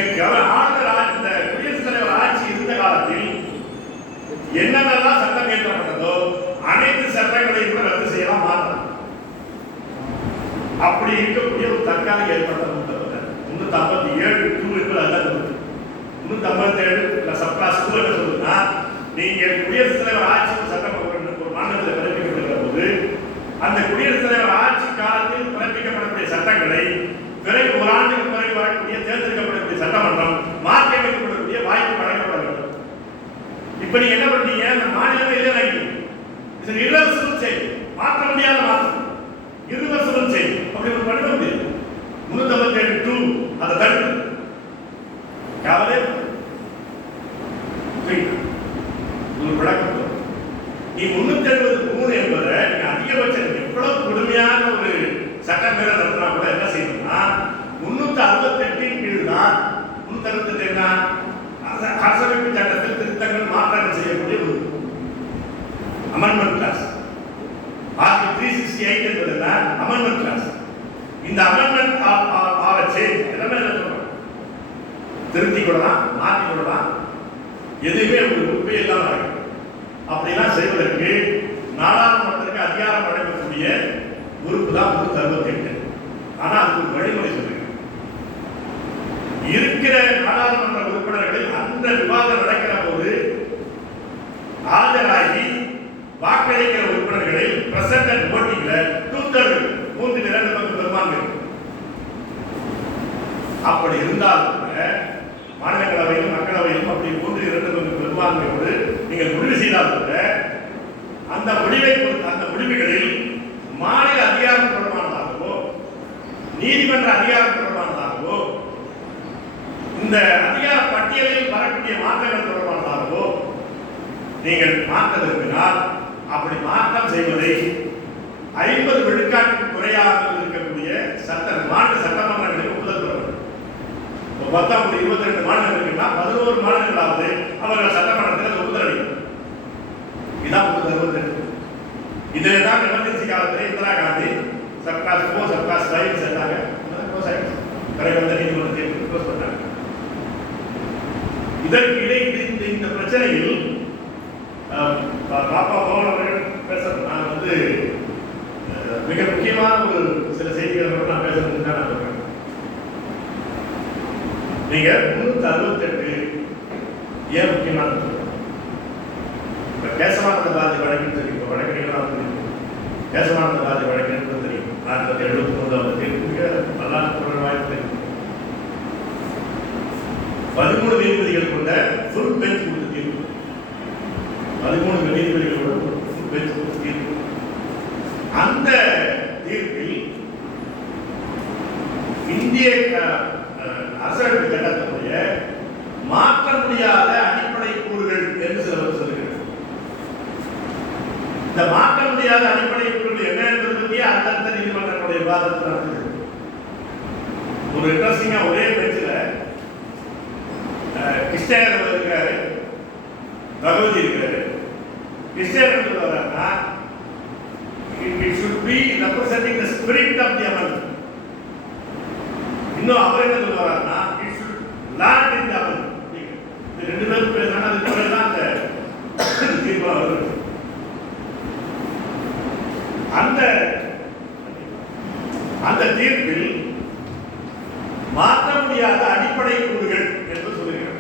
ஆளுநர், இந்த குடியரசுத் தலைவர் ஆட்சி இருந்த காலத்தில் என்னென்னலாம் சட்டம் இயற்றப்பட்டதோ அனைத்து சட்டங்களையும் கூட ரத்து செய்யலாம், மாற்றலாம். அப்படி இருக்கக்கூடிய ஒரு தற்காலிக ஏற்பட்ட 357 என்பது அல்ல. 357 சப்ளாஸ் 2 என்ன சொல்லுதுன்னா, நீங்க குடியரசுத் தலைவர் ஆட்சி சட்டம் ஒரு மாநிலத்தில் பிறப்பிக்கப்படுகிற போது அந்த குடியரசுத் தலைவர் ஆட்சி காலத்தில் பிறப்பிக்கப்படக்கூடிய சட்டங்களை பிறகு ஒரு ஆண்டுக்கு பிறகு வரக்கூடிய தேர்ந்தெடுக்கப்படக்கூடிய சட்டமன்றம் மாற்றி அமைக்கப்படக்கூடிய வாய்ப்பு வழங்கப்பட வேண்டும். இப்ப நீங்க என்ன பண்ணீங்க? அந்த மாநிலமே இல்லை, இது irreversible change, மாற்ற முடியாத மாற்றம், irreversible change. அப்படி ஒரு பண்ண முடியாது. 357 அதை தடுத்து கவலை ஒரு விளக்கம். நீ 373 சட்டமேல நடத்தினா கூட என்ன செய்யணும்னா 368 கீழ் தான் 368 என்ன அரசமைப்பு சட்டத்தில் திருத்தங்கள் மாற்றங்கள் செய்யக்கூடிய ஒரு அமெண்ட்மெண்ட் கிளாஸ். ஆர்டிகல் 368 என்பது என்ன அமெண்ட்மெண்ட் கிளாஸ். இந்த அமெண்ட்மெண்ட் ஆஃப் சேஞ்ச் எல்லாமே என்ன சொல்றோம், திருத்தி கொள்ளலாம், மாற்றி கொள்ளலாம், எதுவுமே ஒரு உறுப்பே இல்லாம இருக்கு. அப்படிலாம் செய்வதற்கு நாடாளுமன்றத்துக்கு அதிகாரம் வழங்கக்கூடிய உறுப்பு தான் 368. ஆனா அதுக்கு ஒரு வழிமுறை சொல்லுங்க. இருக்கிற நாடாளுமன்ற உறுப்பினர்களில் அந்த விவாதம் நடக்கிற போது ஆஜராகி வாக்களிக்கிற உறுப்பினர்களில் பிரசன்ட் அண்ட் ஓட்டிங்ல 2/3 3 பங்கு பெரும்பான்மை. அப்படி இருந்தால் கூட மாநிலங்களவையிலும் மக்களவையிலும் அப்படி 3/2 பங்கு பெரும்பான்மையோடு நீங்கள் முடிவு செய்தால் கூட அந்த முடிவுகளில் மாநில அதிகாரம் தொடர்பானதாகவோ நீதிமன்ற அதிகாரம் தொடர்பானதாகவோ இந்த அதிகார பட்டியலில் வரக்கூடிய மாற்றங்கள் தொடர்பானதாகவோ நீங்கள் மாற்ற விரும்பினால் அப்படி மாற்றம் செய்வதை 50 விழுக்காட்டுக்கு குறையாக இருக்கக்கூடிய மாநில சட்டமன்றங்களில் ஒப்புதல் பெற வேண்டும். 22 மாநிலங்கள் இருக்குன்னா 11 மாநிலங்களாவது அவர்கள் சட்டமன்றத்தில் ஒப்புதல் அளிக்கும். இதான் 368. இதில் தான் எமர்ஜென்சி காலத்தில் இந்திரா காந்தி சப்காஸ் கோ சப்காஸ் ரைட் செஞ்சாங்க. கரைவந்த நீதிமன்றத்தை க்ளோஸ் பண்ணாங்க. இதற்கு இடையே இந்த பிரச்சனையில் பாப்பா பவன் அவர்கள் பேசுறது நான் மிக முக்கியமான ஒரு சில செய்திகளை நான் பேசுறதுக்கு தான் நான் சொல்றேன். நீங்க 368 ஏன் முக்கியமானது? கேசவானந்த பாரதி வழக்குன்னு தெரியும். வழக்கறிஞர்களாக கேசவானந்த பாரதி வழக்குன்னு தெரியும். 1973 தீர்ப்பு நல்லா வாய்ப்பு தெரியும். 13 நீதிபதிகள் கொண்ட ஃபுல் பெஞ்ச் கொடுத்த தீர்ப்பு. 13 நீதிபதிகளோட ஃபுல் பெஞ்ச் கொடுத்த தீர்ப்பு. அந்த தீர்ப்பில் இந்திய அரசியலமைப்பு சட்டத்தினுடைய மாற்ற முடியாத அடிப்படை கூறுகள் என்று சிலர் சொல்லுகிறார். இந்த மாற்ற முடியாத அடிப்படை கூறுகள் என்ன என்பது பற்றி அந்தந்த நீதிமன்றங்களுடைய விவாதத்தில் நடந்தது. ஒரு இன்ட்ரெஸ்டிங்கா ஒரே பெஞ்சில் கிருஷ்ணர் இருக்கிறாரு, பகவதி இருக்கிறாரு. கிருஷ்ணர் என்று சொல்றாருன்னா it should be representing the spirit of the amendment. இன்னும் அவர் என்ன சொல்றாருன்னா it should land in the amendment. இது ரெண்டு பேரும் பேசுறாங்க. அது கூட தான் அந்த தீர்ப்பு வருது. அந்த தீர்ப்பில் மாற்ற முடியாத அடிப்படை கூறுகள் என்று சொல்லுகிறார்.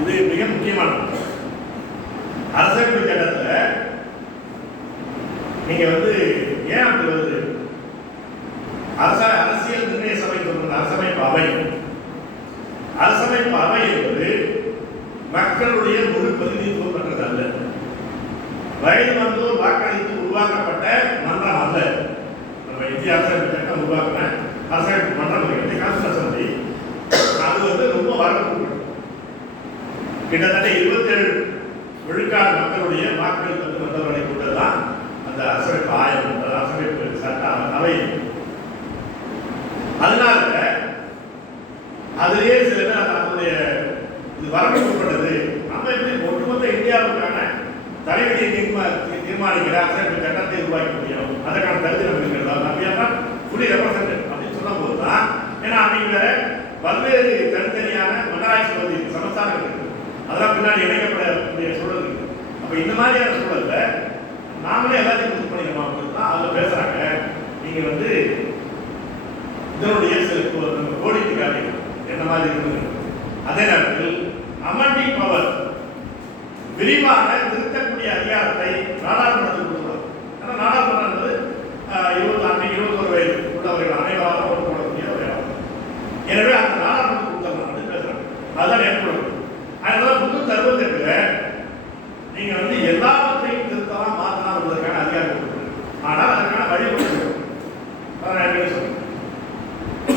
இது மிக முக்கியமானது. அரசியலமைப்பு சட்டத்துல நீங்க ஏன் அப்படி வருது? அரசியல் நிர்ணய சபை சொல்றது அரசமைப்பு அவை. அரசமைப்பு அவை என்பது மக்களுடைய முழு பிரதிநிதித்துவம் பெற்றது அல்ல. வயது வந்தோர் வாக்களித்து உருவாக்கப்பட்ட மன்றம் அல்ல. நம்ம இந்திய அரசியலமைப்பு சட்டம் உருவாக்கின அரசியலமைப்பு மன்றம் கான்ஸ்டிடியூஷன் அது ரொம்ப வரம்பு. கிட்டத்தட்ட 27 விழுக்காடு மக்களுடைய வாக்குகள் வந்தவர்களை கொண்டதுதான் அந்த அரசமைப்பு ஆயம், அரசமைப்பு சட்ட அவை. அதனால அதிலேயே சில பேர் அதனுடைய இது வரம்புப்பட்டது. நம்ம எப்படி ஒட்டுமொத்த இந்தியாவுக்கான தலைவிதியை தீர்மானிக்கிற அரசமைப்பு சட்டத்தை உருவாக்க முடியும், அதற்கான கருத்து நம்ம இருக்கிறதா நம்ம ஃபுல்லி ரெப்ரசன்ட் அப்படின்னு சொல்லும் போது தான். ஏன்னா அவங்க பல்வேறு தனித்தனியான மன்னராட்சி பகுதி சமஸ்தானம் இருக்கு, அதெல்லாம் பின்னாடி இணைக்கப்படக்கூடிய சூழல் இருக்கு. அப்ப இந்த மாதிரியான சூழல்ல நாமளே எல்லாத்தையும் புது பண்ணிக்கிறோம் தான் அதில் பேசுறாங்க. நீங்க இதனுடைய சில கோடிட்டு காட்டிக்கணும் என்ன மாதிரி இருக்குது. அதே நேரத்தில் அமெண்டிங் பவர் விரிவாக திருத்தக்கூடிய அதிகாரத்தை நாடாளுமன்றத்தில் கொடுக்கணும். ஏன்னா நாடாளுமன்றம் 21 வயது உள்ளவர்கள் அனைவராக ஓட்டு போடக்கூடிய ஒரு இடம். எனவே அந்த நாடாளுமன்றத்தில் கொடுத்தலாம் அப்படின்னு பேசுறாங்க. அதுதான் ஏற்படும். அதனால 368 நீங்க எல்லாவற்றையும் திருத்தலாம் மாற்றலாம் என்பதற்கான அதிகாரம் கொடுக்குறது. ஆனால் அதற்கான வழி கொடுக்கணும்.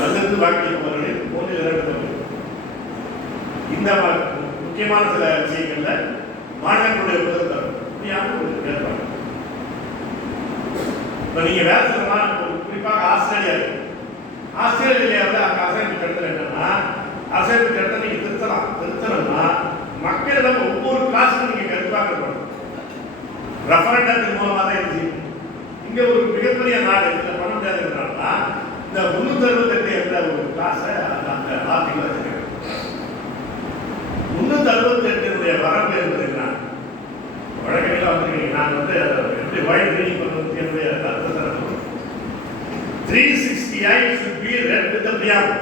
அதிலிருந்து வாக்களிப்பவர்களில் 3/2 இந்த முக்கியமான சில விஷயங்கள்ல மாநிலங்களுடைய முதல் ஏற்பாடு இப்போ நீங்கள் வேலை செய்யலாம். குறிப்பாக ஆஸ்திரேலியா வந்து அங்கே அரசியல் சட்டத்தில் என்னன்னா, அரசியல் சட்டத்தை நீங்கள் திருத்தணும்னா மக்களிடம் ஒவ்வொரு கிளாஸுக்கும் நீங்கள் கருத்தாக இருக்கணும். ரெஃபரண்டத்தின் மூலமாக தான் இருந்துச்சு. இங்கே ஒரு மிகப்பெரிய நாடு இதில் பண்ண முடியாதுன்னா இந்த 368 என்ற ஒரு கிளாஸை அந்த ஆர்டிகள் வச்சிருக்காங்க. 368 வரம்பு என்பது என்ன? வழக்கறிஞர்களாக வந்திருக்கீங்க. நான் வந்து எப்படி வைட் ரீடிங் பண்ணுறது என்னுடைய அர்த்தத்தை 360I should be read with the preamble.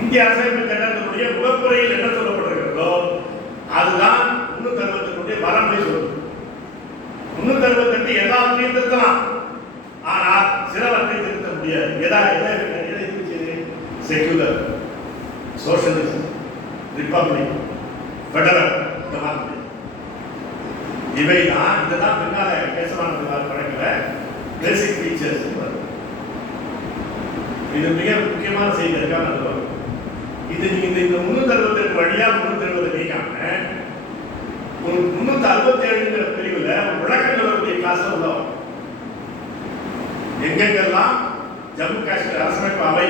இந்திய அரசியல் சட்டத்தினுடைய முகப்புரையில் என்ன சொல்லப்பட்டிருக்கிறதோ அதுதான் 368 வரம்பை சொல்லுது. 368 எல்லாத்தையும் திருத்தலாம், ஆனால் சிலவற்றை திருத்த முடியாது. எதை செக்யூலர், சோசியலிசம், ரிப்பப்ளிக், ஃபெடரல், இந்த மாதிரி இவைதான். இதெல்லாம் பின்னால கேசவானந்த வழக்கில் பேசிக் ஃபீச்சர்ஸ். இது மிக முக்கியமான செய்தி. இருக்காங்க இது நீங்க இந்த 368 வழியா 370 நீக்காம ஒரு 367 பிரிவுல விளக்கங்களுடைய கிளாஸ் உள்ளவங்க எங்கெங்கெல்லாம் ஜம்மு காஷ்மீர் அரசமைப்பு அவை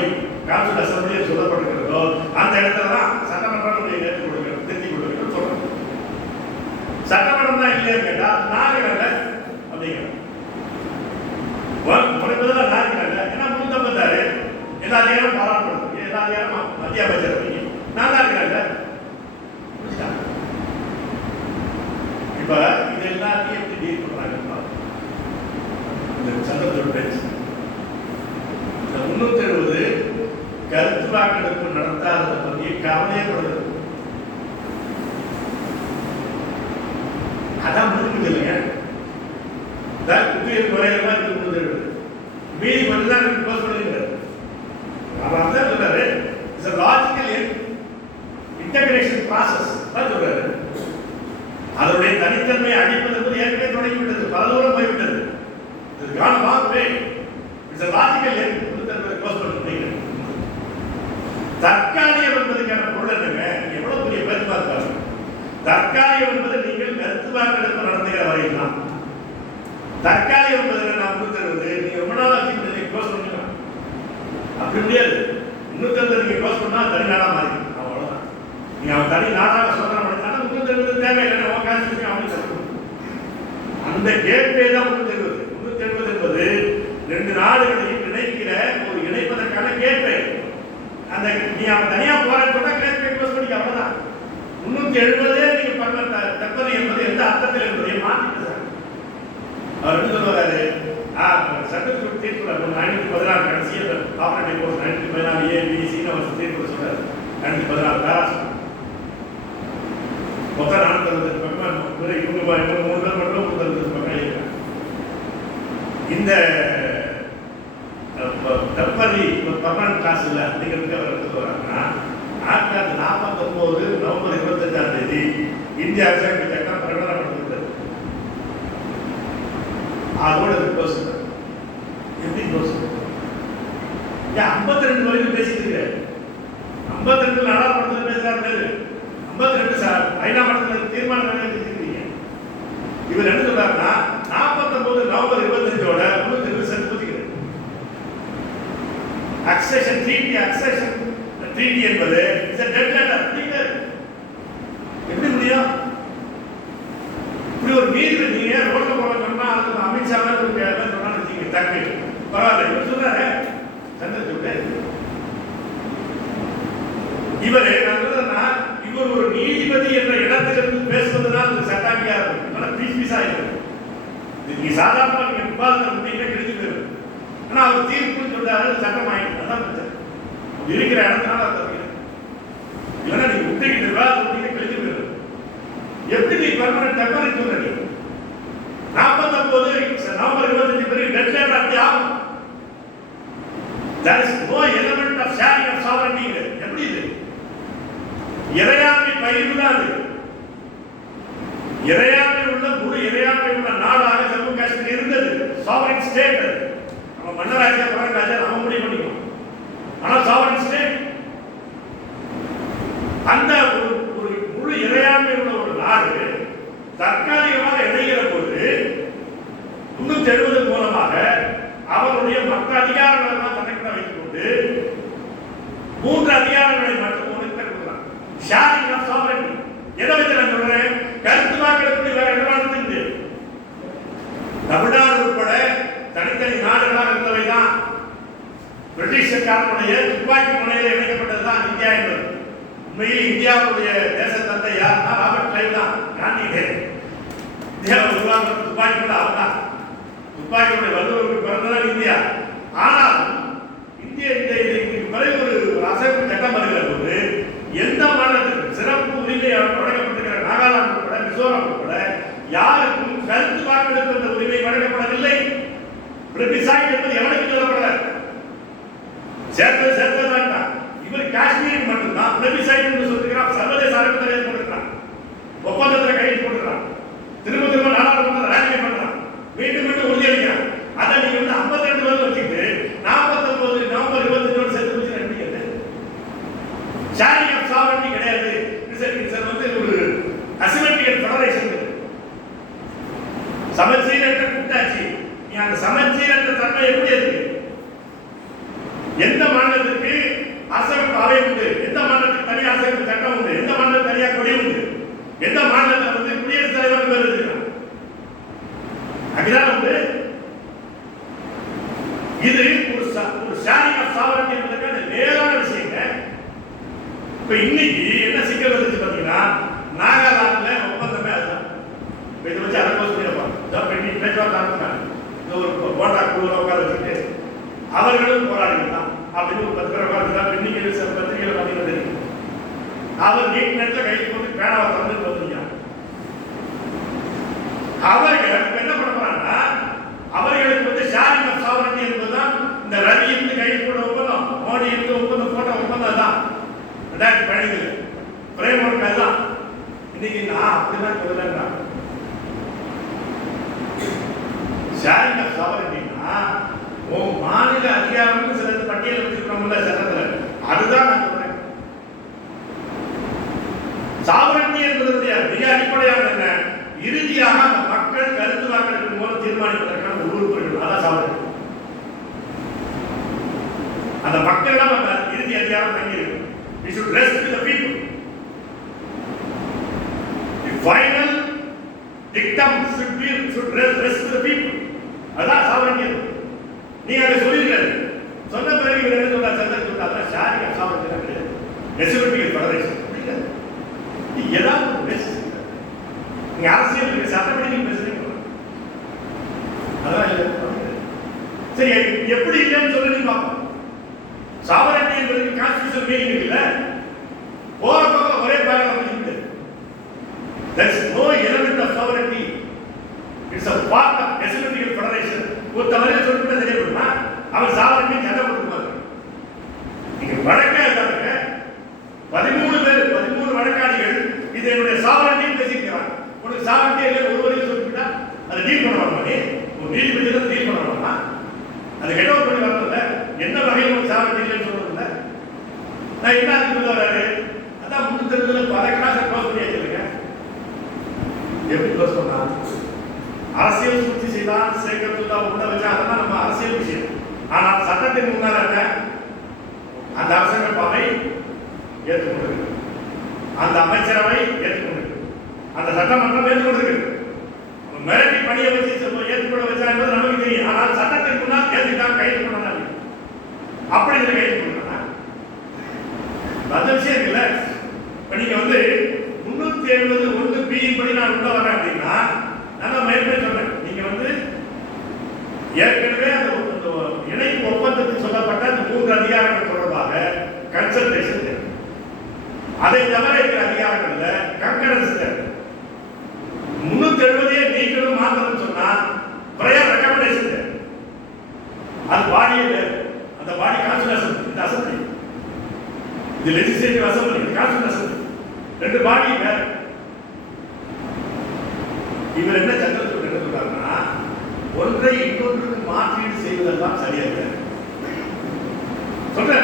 கான்ஸ்டியூஷன் அசம்பிளியில் சொல்லப்பட்டிருக்கிறதோ அந்த இடத்துலலாம் சட்டமன்றம் ஏற்று கொடுக்கணும், திருத்தி கொடுக்கணும் சொல்றோம். சட்டமன்றம் தான் இல்லைன்னு கேட்டா நாடுகள் அப்படிங்கிறோம். முறைப்பதான் நாடுகள் ஏன்னா 356 எல்லா நேரம் பாராட்டுறது, எல்லா நேரமும் மத்திய அமைச்சர் நான் தான் இருக்கிறேன். இப்ப இது எல்லாத்தையும் எப்படி டீல் பண்றாங்க? இந்த சந்தர்ப்ப பேச்சு 370 கருத்து வாக்கெடுப்பு நடத்தாததை பற்றி கவலையப்படுது. அதான் முடிஞ்சு இல்லைங்க. குத்தியல் முறையில இது 370 மீதி மட்டும் தான் க்ளோஸ் பண்ணிருக்காரு. அவர் தான் சொல்றாரு it's a logical integration process தான் சொல்றாரு. அதனுடைய தனித்தன்மையை அடிப்பது என்பது ஏற்கனவே தொடங்கிவிட்டது, பல தூரம் போய்விட்டது. It's gone long way. It's a logical close பண்ணிருக்கீங்க. தற்காலிகம் என்பதுக்கான பொருள் என்னங்க? எவ்வளவு பெரிய பேச்சு பார்த்தாங்க. தற்காலிகம் என்பது நீங்கள் கருத்து வாக்கெடுப்பு நடத்துகிற வரையில் தான். தற்காலிகம் என்பது நான் கொடுத்துருவது நீங்க ரொம்ப நாள் ஆச்சு க்ளோஸ் பண்ணிக்கலாம். அப்படி முடியாது. 370 நீங்க க்ளோஸ் பண்ணா தனி நாடா மாறி அவ்வளவுதான். நீங்க அவன் தனி நாடாக சோதனை பண்ணிட்டாலும் 370 தேவையில்லை. அவன் காசு அவனுக்கு சொல்லணும். அந்த கேட்வே தான் 370 என்பது ரெண்டு நாடுகளையும் இணைக்கிற ஒரு இணைப்பதற்கான கேட்வே. அந்த நீ அவன் தனியா போராட சொன்னா கேட்வே க்ளோஸ் பண்ணிக்க அவ்வளவுதான். 370 நீங்க பண்ண தப்பது என்பது எந்த அர்த்தத்தில் என்பதை மாற்றிட்டு சார் அவர் என்ன சொல்றாரு? சட்டத்துக்கு தீர்ப்பு 916 கடைசியில் ஆபரேட்டிவ் கோர்ஸ் 914 ஏபிசி அவர் தீர்ப்பு சொல்றாரு. 916 பேராசம் மொத்தம் 460 பக்கம் இவங்க 3 மட்டும் 360 பக்கம் எழுதியிருக்காங்க. இந்த தப்பதி பர்மனன்ட் கிளாஸ் இல்லை அப்படிங்கிறதுக்கு அவர் எடுத்துட்டு வராங்கன்னா 1949 நவம்பர் 25 இந்திய அரசியல் சட்டம் பிரகடனப்படுத்தப்பட்டது. அதோட க்ளோஸ் எப்படி க்ளோஸ்? 52 வரைக்கும் பேசிட்டு இருக்காரு. 52 நாடாளுமன்றத்தில் பேசுறாரு. 52 சார் ஐநா மன்றத்தில் தீர்மானம் நிறைவேற்றிருக்கீங்க. இவர் என்ன சொல்றாருன்னா 49 நவம்பர் 25ஓட 370 செலுத்திக்கிறார். அக்செஷன் ட்ரீட்டி என்பது இஸ் a dead letter. எப்படி முடியும்? இப்படி ஒரு நீதி நீங்க ரோட்ல போட சொன்னா அதுக்கு அமித்ஷா சொன்னான்னு வச்சுக்கீங்க தக்கு பரவாயில்ல. இவர் சொல்றாரு சந்திரசூட் இவரு நான் சொல்றேன்னா இவர் ஒரு நீதிபதி என்ற இடத்திலிருந்து பேசுவதுதான் சட்டாங்கியாரம் பீஸ் ஆயிடும். நீங்க சாதாரண நீங்க விவாதத்தை முடிக்கிற கிடைச்சு போயிடும். ஆனா அவர் தீர்ப்புன்னு சொல்றாரு சட்டம் ஆயிடும். அதான் பிரச்சனை. இருக்கிற இடத்தினால இல்லைன்னா நீங்க விட்டுக்கிட்டு விவாதத்தை முடிக்கிற கிடைச்சு போயிடும். எப்படி நீ பெர்மனன்ட் டெம்பரரி சொல்ற? நீ 49 நவம்பர் 25 பிறகு டெட் லெட்டர் அப்படி ஆகும். There is no element of sharing of sovereignty. எப்படி இது? இறையாண்மை பயிர்வு தான் அது. இறையாண்மை உள்ள முழு இறையாண்மை உள்ள நாடாக ஜம்மு காஷ்மீர் இருந்தது. Sovereign state. நம்ம மன்னராட்சியா ராஜா நம்ம முடிவு பண்ணிக்கணும். ஆனா சாவரன் ஸ்டேட் அந்த ஒரு முழு இறையாண்மை உள்ள ஒரு நாடு தற்காலிகமாக இணைகிற போது 370 மூலமாக 3 அதிகாரங்களை மட்டும் உங்களுக்கு கொடுக்குறான். Sharing of sovereignty. எதை வச்சு நான் சொல்றேன்? கருத்து வாக்கெடுப்பு வேற இடமானது. தமிழ்நாடு உட்பட தனித்தனி நாடுகளாக இருந்தவைதான் பிரிட்டிஷ் துப்பாக்கி முனையில் இணைக்கப்பட்டதுதான் இந்தியா என்பது. உண்மையில் இந்தியாவுடைய தேச தந்தை யாருன்னா ராபர்ட் கிளைவ் தான். காந்தி இந்தியாவை உருவாக்க துப்பாக்கி கூட அவர் தான். துப்பாக்கியுடைய வல்லுவருக்கு பிறந்ததான் இந்தியா. ஆனால் இந்திய பிறகு ஒரு அசைப்பு சட்டம் வருகிற போது எந்த மாநிலத்திற்கும் சிறப்பு உரிமை வழங்கப்பட்டிருக்கிற நாகாலாந்து உட்பட மிசோரம் உட்பட யாருக்கும் கருத்து வாக்கெடுப்பு என்ற உரிமை வழங்கப்படவில்லை. பிரிட்டிஷ் என்பது எவனுக்கு சொல்லப்படல. சேர்த்ததான் இவர் காஷ்மீருக்கு மட்டும்தான் பிரிட்டிஷ் என்று சொல்லிருக்கிறார். சர்வதேச அரங்கத்தில் ஏற்படுகிறான். ஒப்பந்தத்தில் கையில் போட்டுக்கிறான். திரும்ப திரும்ப நாடாளுமன்றத்தில் ராஜினாமா பண்றான். மீண்டும் மீண்டும் உறுதியளிக்கிறான். அதை நீங்க 52 வருடம் வச்சுக்கிட்டு 49 நவம்பர் 25 சேர்த்து வச்சு நம்பிக்கிறது ஷேரிங் ஆஃப் சாவரன்டி கிடையாது. இது ஒரு அசிமெட்ரிக்கல் ஃபெடரேஷன். சமச்சீரற்ற கூட்டாட்சி. நீ அந்த சமச்சீரற்ற தன்மை எப்படி இருக்கு? எந்த மாநிலத்திற்கு அரசமைப்பு அவை உண்டு, எந்த மாநிலத்துக்கு தனி அரசமைப்பு சட்டம் உண்டு, எந்த மாநிலத்துக்கு தனியா கொடி உண்டு, எந்த மாநிலத்தில் குடியரசுத் தலைவர் பேர் இருக்கிறார், அதுதான் உண்டு. இது ஒரு ஷேரிங் ஆஃப் சாவரன்டி என்பதற்கான நேரான விஷயங்க. இப்ப இன்னைக்கு என்ன சிக்கல் வந்துச்சு பாத்தீங்கன்னா, நாகாலாந்துல ஒப்பந்தமே அதுதான். இதை வச்சு அரங்கோஸ் பண்ணிருப்பாங்க. பேச்சுவார்த்தை நடத்தினாங்க. ஒரு போட்டா குழு உட்கார வச்சுட்டு அவர்களும் போராடிகள் தான் அப்படின்னு ஒரு 10 பேர் உட்காந்துதான். இன்னைக்கு பத்திரிகைகளை பார்த்தீங்கன்னா அவர் நீட் நேரத்தில் கைது போட்டு பேனாவை திறந்து வந்துருக்காங்க. அவர்கள் என்ன பண்ண போறாங்கன்னா, அவர்களுக்கு ஷேரிங் ஆஃப் சாவரன்டி என்பதுதான் இந்த ரவி இருந்து கைது போட ஒப்பந்தம், மோடி இருந்து ஒப்பந்தம் போட்ட ஒப்பந்தம் தான் 2012 பிரேம் ஒர்க் அதுதான். இன்னைக்கு நான் அப்படிதான் சொல்லலாம். ஷேரிங் ஆஃப் சாவரன்டினா உன் மாநில அதிகாரம் சில பட்டியல் வச்சிருக்கோம்ல சட்டத்தில், அதுதான் நான் சொல்றேன். சாவரன்டி என்பதனுடைய மிக அடிப்படையான என்ன, இறுதியாக அந்த மக்கள் கருத்து வாக்கெடுப்பு மூலம் தீர்மானிப்பதற்கான உறுப்பினர்கள், அதான் சாவரன்டி. அந்த மக்களிடம் அந்த இறுதி அதிகாரம் தங்கி இருக்கு. We should rest with the people. The final dictum should rest with the people. அதான் சாவரன்டி. நீங்க அதை சொல்லிருக்காரு. சொன்ன பிறகு இவர் என்ன சொல்றாரு? சந்தர் சொல்றாரு ஷேரிங் ஆஃப் சாவரன்டி கிடையாது, நெசசிட்டி ஃபெடரேஷன். நீ ஏதாவது பேசுறீங்க, நீங்க அரசியல் சட்டப்படி நீங்க பேசுறீங்க. அதான் சரி, எப்படி இல்லைன்னு சொல்லி பார்ப்போம். சாவரன்டி என்பதற்கு கான்ஸ்டிடியூஷன் மீனிங் இருக்குல்ல, போற பக்கம் ஒரே பேராகிராஃப் இருக்கு. There is no element of sovereignty. It's a part of nation federation. ஒரு தவறை சொல்லிட்டு தெரியப்படுமா? அவர் சாவரன்டி சண்டை போட்டுருப்பாரு. நீங்க வழக்கே இருக்காங்க 13 பேர் 13 வழக்காடிகள் இது என்னுடைய சாவரன்டி பேசிக்கிறாங்க. உனக்கு சாவரன்டி இல்லை ஒரு வரையும் சொல்லிட்டா அதை டீல் பண்ணுவாங்க. ஒரு நீதிபதியில டீல் பண்ணுவாங்க. அது ஹெட் ஓவர் பண்ணி வரல. என்ன வகையில் ஒரு சாவரன்டி இல்லைன்னு சொல்றதில்ல. நான் என்ன அதுக்கு சொல்ல வர்றாரு? அதான் முன்னு தெரிஞ்சதுல பல கிளாஸை க்ளோஸ் பண்ணி வச்சிருக்கேன். எப்படி க்ளோஸ் பண்ணா? அரசியல் சூழ்ச்சி செய்யலாம், சேர்க்கறதுல உள்ள வச்சா அதெல்லாம் நம்ம அரசியல் விஷயம். ஆனால் சட்டத்தின் முன்னால் என்ன, அந்த அரசாங்க அவை ஏற்றுக்கொண்டிருக்கு, அந்த அமைச்சரவை ஏற்றுக்கொண்டிருக்கு, அந்த சட்டமன்றம் ஏற்றுக்கொண்டிருக்கு. மிரட்டி பணியை வச்சு ஏற்றுக்கொள்ள வச்சா என்பது நமக்கு தெரியும். ஆனால் சட்டத்தின் முன்னால் ஏற்றுக்கிட்டாங்க, கைது பண்ணாங்க. அப்படி இதில் கைது பண்ணுறாங்க. அந்த விஷயம் இருக்குல்ல. இப்போ நீங்கள் 371(b) படி நான் உள்ள வரேன் அப்படின்னா, நான் மேற்கொண்டு சொன்னேன், நீங்க ஏற்கனவே அந்த இணைப்பு ஒப்பந்தத்தில் சொல்லப்பட்ட அந்த 3 அதிகாரங்கள் தொடர்பாக கன்சல்டேஷன் தேவை. அதை தவிர இருக்கிற அதிகாரங்கள்ல கன்கரன்ஸ் தேவை. 370 நீங்களும் மாற்றணும் சொன்னா பிரயர் ரெக்கமெண்டேஷன் தேவை. அது பாடியில் அந்த பாடி கான்ஸ்டிடியூஷன், இந்த அசெம்பிளி, இது லெஜிஸ்லேட்டிவ் அசெம்பிளி, கான்ஸ்டிடியூஷன் அசெம்பிளி, 2 பாடி வேற. இவர் என்ன சட்டத்தில் என்ன சொல்றாருன்னா, ஒன்றை இன்னொன்றுக்கு மாற்றீடு செய்வதெல்லாம் சரியாக சொல்ற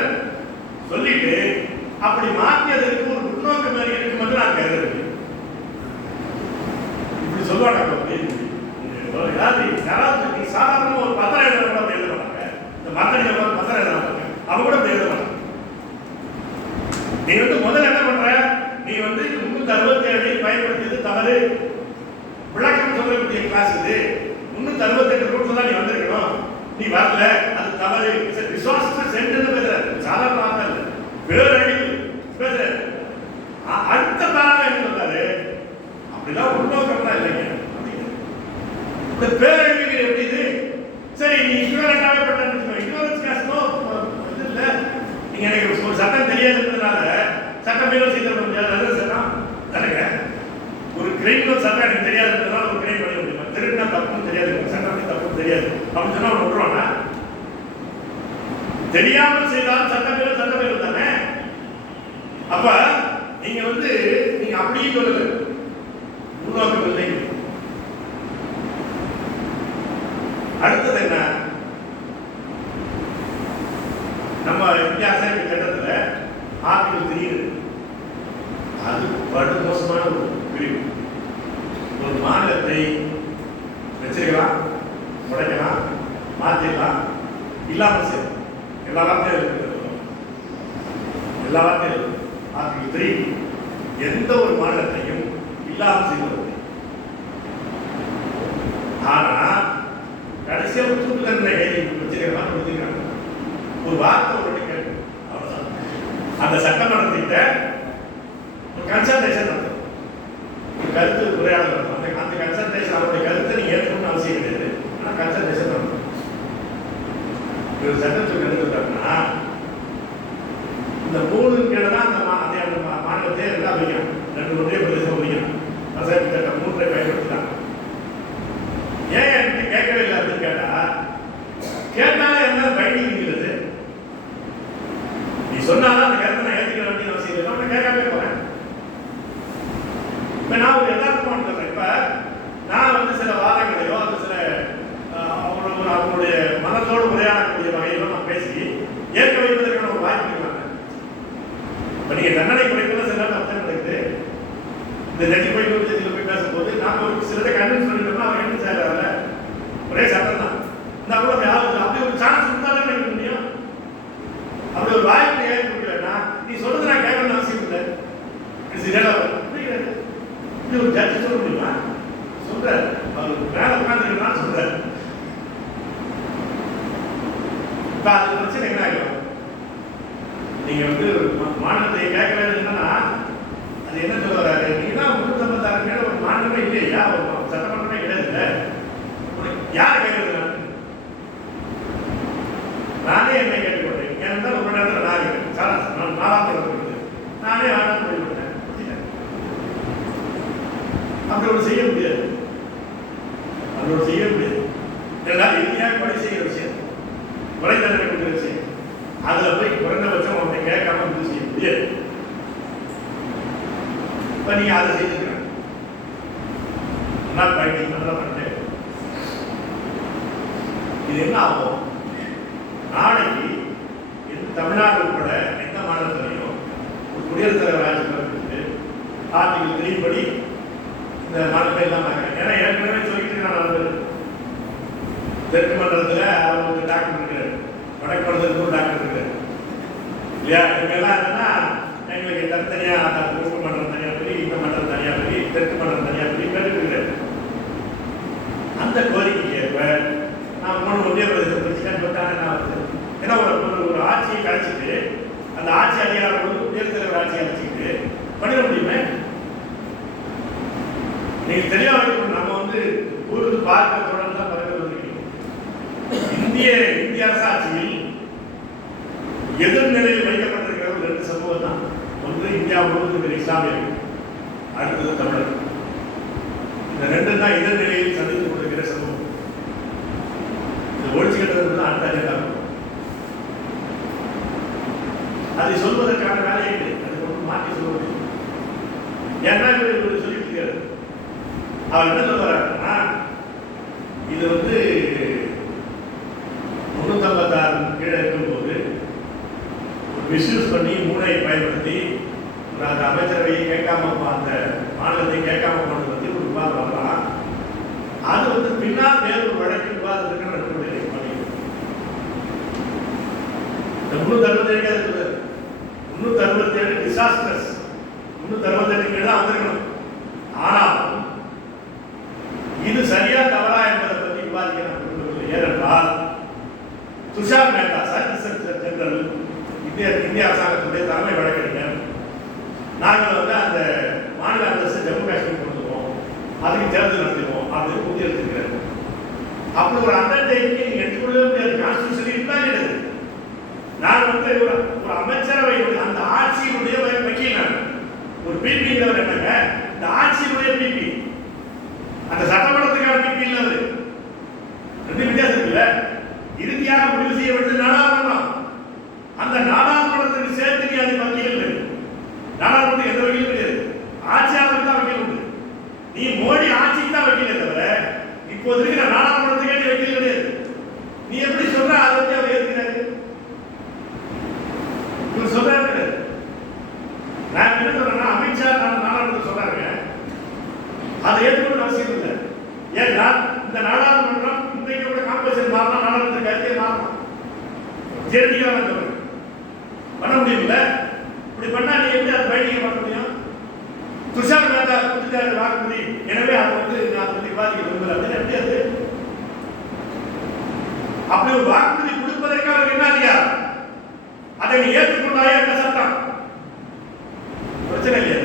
சொல்லிட்டு அப்படி மாற்றியதற்கு ஒரு முன்னோக்கம் இருக்கும் என்று நான் கருதுறேன். இப்படி சொல்லுவாங்க. யாராவது சாதாரண ஒரு பத்திரம் எழுத கூட எழுத மாட்டாங்க. இந்த மந்திரி பத்திரம் எழுத மாட்டாங்க. அவங்க கூட எழுத மாட்டாங்க. நீ வந்து முதல்ல என்ன பண்ற, நீ வந்து 367 பயன்படுத்தியது தவறு, விளக்கம் சொல்லக்கூடிய கிளாஸ் இது. 368 ரூல்ஸ் தான் நீ வந்திருக்கணும், நீ வரல, அது தவறு. ரிசோர்ஸ் சென்டர் பேசுற சாதாரண வார்த்தை இல்லை, பேரழிவு பேசுற. அடுத்த பாராள என்ன சொல்றாரு, அப்படிதான் உள்நோக்கம்லாம் இல்லைங்க. இந்த பேரழிவு எப்படி இது? சரி, நீ இக்னோரண்டாவே பண்றேன்னு இக்னோரன்ஸ் காஸ்னோ இது இல்லை. நீங்க எனக்கு ஒரு சட்டம் தெரியாதுன்றதுனால சட்டம் மீறல் செய்ய முடியாது, நல்ல சட்டம் தானேங்க. ஒரு கிரைமினல் சட்டம் எனக்கு தெரியாதுன்றதுனால ஒரு கிரைம் பண்ண முடியுமா? திருடினா தப்புன்னு தெரியாது, சட்டம் தப்புன்னு தெரியாது அப்படின்னு சொன்னா அவன் விட்டுருவானா? தெரியாமல் செய்தாலும் சட்டமீறல் தானே. அப்ப நீங்க வந்து நீங்க அப்படியே சொல்லல, உருவாக்கவில்லை. அடுத்தது என்ன, நம்ம இந்திய அரசியல் சட்டத்துல ஆர்டிகல் 3 அது படு மோசமான ஒரு பிரிவு. ஒரு மாநிலத்தை வச்சிருக்கலாம், உடைக்கலாம், மாற்றிடலாம், இல்லாமல் செய்யலாம். எல்லா வார்த்தையும் ஆர்டிகல் 3 எந்த ஒரு மாநிலத்தையும் இல்லாமல் செய்வது. ஆனா கடைசியா தூக்கு தண்டனை வச்சிருக்கலாம், வச்சுக்கிறாங்க. ஒரு வார்த்தை ஒரு கேட்கும், அவ்வளவுதான். அந்த சட்டமன்றத்திட்ட ஒரு கன்சல்டேஷன் நடத்தும், ஒரு கருத்து உரையாடல் நடத்தும். அந்த கன்சல்டேஷன் அவருடைய கருத்தை நீ ஏற்கனவே அவசியம் கிடையாது, ஆனால் கன்சல்டேஷன் நடத்தும். ஒரு சட்டத்துக்கு எடுத்துக்கிட்டோம்னா இந்த 3 கீழே தான் அந்த மாநிலத்தை எல்லாம் வைக்கணும். 2 ஒன்றிய பிரதேசம் வைக்கணும். அரசியல் சட்டம் 3 பயன்படுத்திட்டாங்க. ஏன் எனக்கு கேட்கவே இல்லை அப்படின்னு கேட்டாலே என்ன பைண்டிங் இருக்கிறது. நீ சொன்னாலும் அந்த கருத்தை நான் ஏற்றுக்க வேண்டிய அவசியம் இல்லை, நான் கேட்காம போறேன். இப்ப நான் ஒரு யதார்த்தமான சொல்றேன். இப்ப நான் வந்து சில வாதங்களையோ அந்த சில அவங்களுடைய மனத்தோடு உரையாடக்கூடிய வகையிலோ நான் பேசி ஏற்க வைப்பதற்கான ஒரு வாய்ப்பு இருக்காங்க. இப்ப நீங்க தண்டனை குறைக்கல சில அர்த்தம் நடக்குது. இந்த ஜட்ஜி போய் போய் பேசும்போது நான் ஒரு சிலரை கன்வின்ஸ் பண்ணிட்டோம்னா அவர் என்ன செய்யறாரு, ஒரே சட்டம் தான் இந்த அவ்வளவு யாரும் அப்படி ஒரு சான்ஸ் கொடுத்தாலும் நினைக்க முடியும். அப்படி ஒரு வாய்ப்பு ஏற்க முடியலன்னா நீ சொல்றது நான் கேட்கணும்னு அவசியம் இல்லை. இது ஒரு ஜட்ஜி சொல்ல முடியுமா? சொல்ற அவர் மேல உட்காந்துருக்கான் சொல்ற. இப்ப அது பிரச்சனை என்ன ஆகும், நீங்க வந்து மாநிலத்தை கேட்கலன்னா அது என்ன சொல்ல வராது, நீங்க தான் 356 மேல ஒரு மாநிலமே இல்லையா, ஒரு சட்டமன்றமே கிடையாது இல்லை, யார் கேட்கறது? நானே என்னை கேட்டுக்கொண்டேன். ஏன்னா ஒரு நேரத்தில் நான் 4ஆம் இருக்குது, நானே வேண்டாம் போய்விட்டேன். அப்படி ஒரு செய்ய முடியாது, அப்படி ஒரு செய்ய முடியாது. இதெல்லாம் இந்தியாக கொலை செய்கிற விஷயம், கொலை தண்டனை கொடுக்கிற விஷயம். அதுல போய் குறைந்தபட்சம் அவனை கேட்காம இது செய்ய முடியாது. இப்ப நீங்க அதை செஞ்சுக்கிறாங்க, நல்லா பயிற்சி நல்லா பண்ணிட்டு இது என்ன ஆகும், நாளைக்கு தமிழ்நாடு உட்பட எந்த மாநிலத்திலையும் ஒரு குடியரசுத் தலைவர் ஆட்சி பிறப்பிட்டு ஆர்டிகல் 3 படி இந்த மாநிலத்தை எல்லாம் பார்க்குறேன். ஏன்னா ஏற்கனவே சொல்லிட்டு நான் தெற்கு மண்டலத்தில் அவங்களுக்கு டாக்டர் இருக்கிறார், வடக்கு மண்டலத்துக்கு ஒரு டாக்டர் இருக்கிறார் இல்லையா. இவங்கெல்லாம் என்னன்னா எங்களுக்கு தனித்தனியாக தெற்கு மண்டலம் தனியாக பிரி, இந்த மண்டலம் தனியாக பிரி, தெற்கு மண்டலம் தனியாக பிரி கேட்டுக்கிறார். அந்த கோரிக்கைக்கு ஏற்ப நான் 3 ஒன்றிய பிரதேசம் பிரிச்சுட்டேன்னு சொல்லிட்டாங்க. என்ன வருது, ஏன்னா ஒரு ஆட்சியை கழிச்சிட்டு அந்த ஆட்சி அதிகாரம் வந்து குடியரசுத் தலைவர் ஆட்சியை அழைச்சிக்கிட்டு பண்ணிட முடியுமே. நீங்க தெளிவாக நம்ம வந்து ஊருக்கு பார்க்க தொடர்ந்து தான் பதவி வந்திருக்கீங்க. இந்திய அரசாட்சியில் எதிர்நிலையில் வைக்கப்பட்டிருக்கிற 2 சமூகம் தான். ஒன்று இந்தியா முழுவதும் இஸ்லாமியர்கள், அடுத்தது தமிழர். இந்த 2 தான் எதிர்நிலையில் சந்தித்துக் கொண்டிருக்கிற சமூகம். இது ஒழிச்சுக்கிட்டது தான் அடுத்த அஜெண்டா. அதை சொல்வதற்கான வேலையை இல்லை, அதுக்கு ஒன்று மாற்றி சொல்வது. ஏன்னா இவர் சொல்லிட்டு இருக்காரு, அவர் என்ன சொல்றாருன்னா இது வந்து 356 கீழே இருக்கும்போது மிஸ்யூஸ் பண்ணி மூளையை பயன்படுத்தி அந்த அமைச்சரவையை கேட்காம அந்த மாநிலத்தை கேட்காம போனது பற்றி ஒரு விவாதம் வரலாம். அது வந்து பின்னால் வேறு ஒரு வழக்கு விவாதத்துக்கு நடக்கக்கூடிய பணி. இந்த 360 367 டிசாஸ்டர்ஸ், 367 தான் வந்திருக்கணும். ஆனால் இது சரியா தவறா என்பதை பற்றி விவாதிக்க நான் விரும்பவில்லை. ஏனென்றால் துஷார் மேத்தா சார் ஜெனரல் இந்திய அரசாங்கத்துடைய தலைமை வழக்கறிஞர், நாங்கள் அந்த மாநில அரசு ஜம்மு காஷ்மீர் கொடுத்துருவோம், அதுக்கு தேர்தல் நடத்திடுவோம் அப்படின்னு உறுதியளித்திருக்கிறார். அப்படி ஒரு அண்டர்டேக்கிங் நீங்க எடுத்துக்கொள்ளவே முடியாது. கான்ஸ்டிடியூஷன் இருந்தால் நான் ஒரு அமைச்சரவை அந்த ஆட்சியினுடைய வக்கீல், நான் ஒரு பிபிங்கிறவர் என்னங்க, இந்த ஆட்சியினுடைய பிபி, அந்த சட்டமன்றத்துக்கான பிபி இல்லை. ரெண்டு வித்தியாசம் இருக்குல்ல. இறுதியாக முடிவு செய்ய வேண்டியது நாடாளுமன்றம். அந்த நாடாளுமன்றத்துக்கு சேர்த்து நீ அது வக்கீல் இல்லை. நாடாளுமன்றத்துக்கு எந்த வக்கீலும் கிடையாது, ஆட்சியாளருக்கு தான் வக்கீல் உண்டு. நீ மோடி ஆட்சிக்கு தான் வக்கீலே தவிர இப்போது இருக்கிற நாடாளுமன்றத்துக்கே நீ வக்கீல் கிடையாது. நீ எப்படி சொல்ற அதை பற்றி அவர் ஏற்கிறாரு? இவர் சொல்றாரு. நான் என்ன சொல்றேன்னா, அமித்ஷா நாடாளுமன்றத்தை சொல்றாருங்க, அதை ஏற்றுக்கொள்ள அவசியம் இல்லை. ஏன்னா இந்த நாடாளுமன்றம் இன்றைக்கு கூட காம்பல்சரி மாறலாம், நாடாளுமன்ற கருத்தே மாறலாம். சேர்த்திக்கலாம் நான் சொல்றேன், பண்ண முடியுமில்ல. இப்படி பண்ணா நீ எப்படி அதை பயிற்சிக்க பண்ண முடியும்? துஷார் மேத்தா கொடுத்துட்டாரு வாக்குறுதி, எனவே அதை நான் விவாதிக்க விரும்பல அப்படின்னு எப்படி அது? அப்படி ஒரு வாக்குறுதி கொடுப்பதற்கு அவருக்கு என்ன அதிகாரம்? அதை நீ ஏற்றுக்கொண்டாயே என்ன சட்டம்? பிரச்சனை இல்லையா?